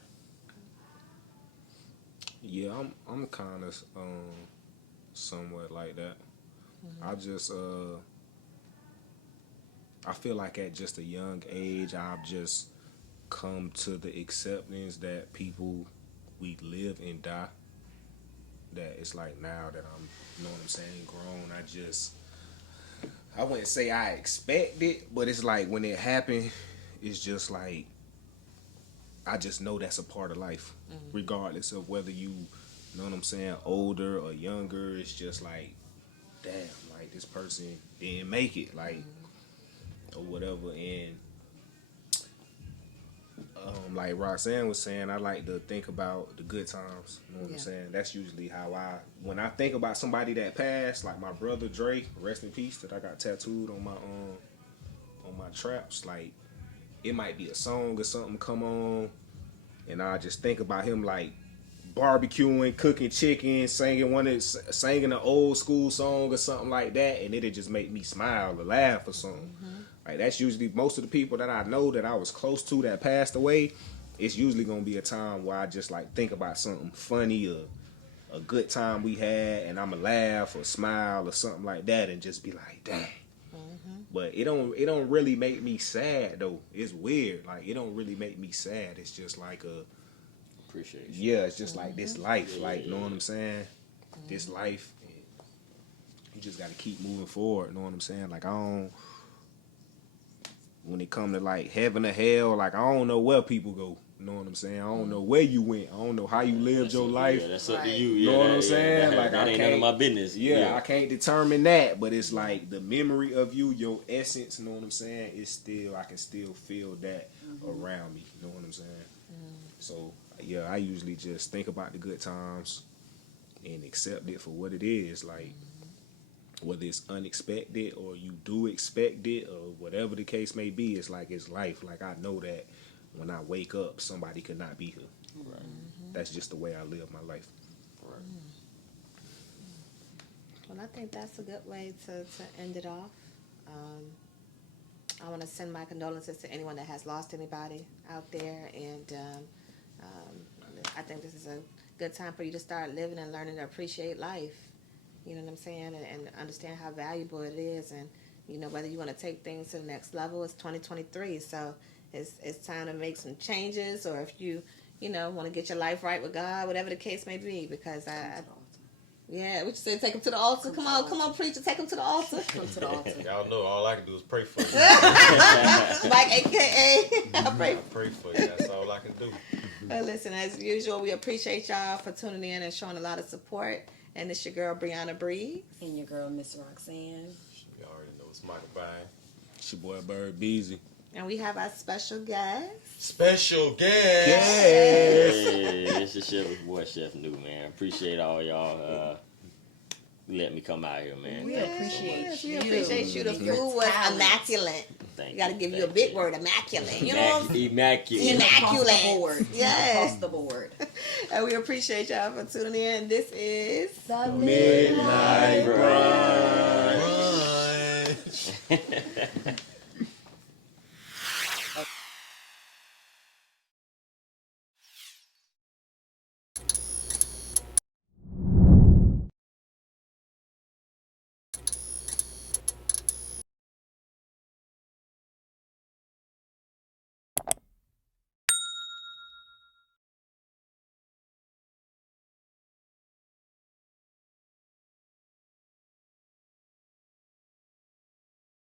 Yeah, I'm kind of somewhat like that. I just I feel like at just a young age I've just come to the acceptance that people, we live and die. That it's like now that I'm, grown, I wouldn't say I expect it, but it's like when it happened, it's just like I just know that's a part of life, regardless of whether older or younger. It's just like, damn, like this person didn't make it, like, or whatever. And like Roxanne was saying, I like to think about the good times. You know what I'm saying? That's usually how when I think about somebody that passed, like my brother Dre, rest in peace, that I got tattooed on my traps. Like, it might be a song or something come on, and I just think about him like barbecuing, cooking chicken, singing an old school song or something like that, and it'll just make me smile or laugh or something. Like, that's usually most of the people that I know that I was close to that passed away. It's usually gonna be a time where I just like think about something funny or a good time we had, and I'ma laugh or smile or something like that, and just be like, dang. But it don't really make me sad though. It's weird. Like, it don't really make me sad. It's just like Appreciation. yeah, it's just like this life. Like, you know what I'm saying? This life, and you just got to keep moving forward. You know what I'm saying? Like, when it come to like heaven or hell, like, I don't know where people go. You know what I'm saying? I don't know where you went. I don't know how you lived your life. Yeah, that's up to you. You know what I'm saying? That, Like, that ain't none of my business. Yeah, I can't determine that, but it's like the memory of you, your essence. You know what I'm saying? It's still, I can still feel that around me. You know what I'm saying? So yeah, I usually just think about the good times and accept it for what it is. Like, whether it's unexpected or you do expect it or whatever the case may be, it's like it's life. Like, I know that when I wake up, somebody could not be here. Right. That's just the way I live my life. Right. Well, I think that's a good way to end it off. I want to send my condolences to anyone that has lost anybody out there, and I think this is a good time for you to start living and learning to appreciate life. You know what I'm saying? And understand how valuable it is, and you know, whether you want to take things to the next level. It's 2023, so it's time to make some changes, or if you want to get your life right with God, whatever the case may be, because yeah, what you say? Take him to the altar. Come on, preacher, take him to the altar. Come to the altar. Y'all know all I can do is pray for you. Mike, AKA, I pray. Pray for you. That's all I can do. Well, listen, as usual, we appreciate y'all for tuning in and showing a lot of support. And it's your girl, Brianna Bree. And your girl, Miss Roxanne. You already know it's Michael Byrne. It's your boy Bird Beezy. And we have our special guest. Special guest. Hey, it's your chef, boy, Chef New, man. Appreciate all y'all let me come out here, man. We appreciate you. We appreciate you. The Your food was talent. immaculate. Thank You got to give you a big word, immaculate. You know what I'm saying? Immaculate. Immaculate. Across the board. Yes. Across the board. And we appreciate y'all for tuning in. This is The Midnight Brunch. Brunch.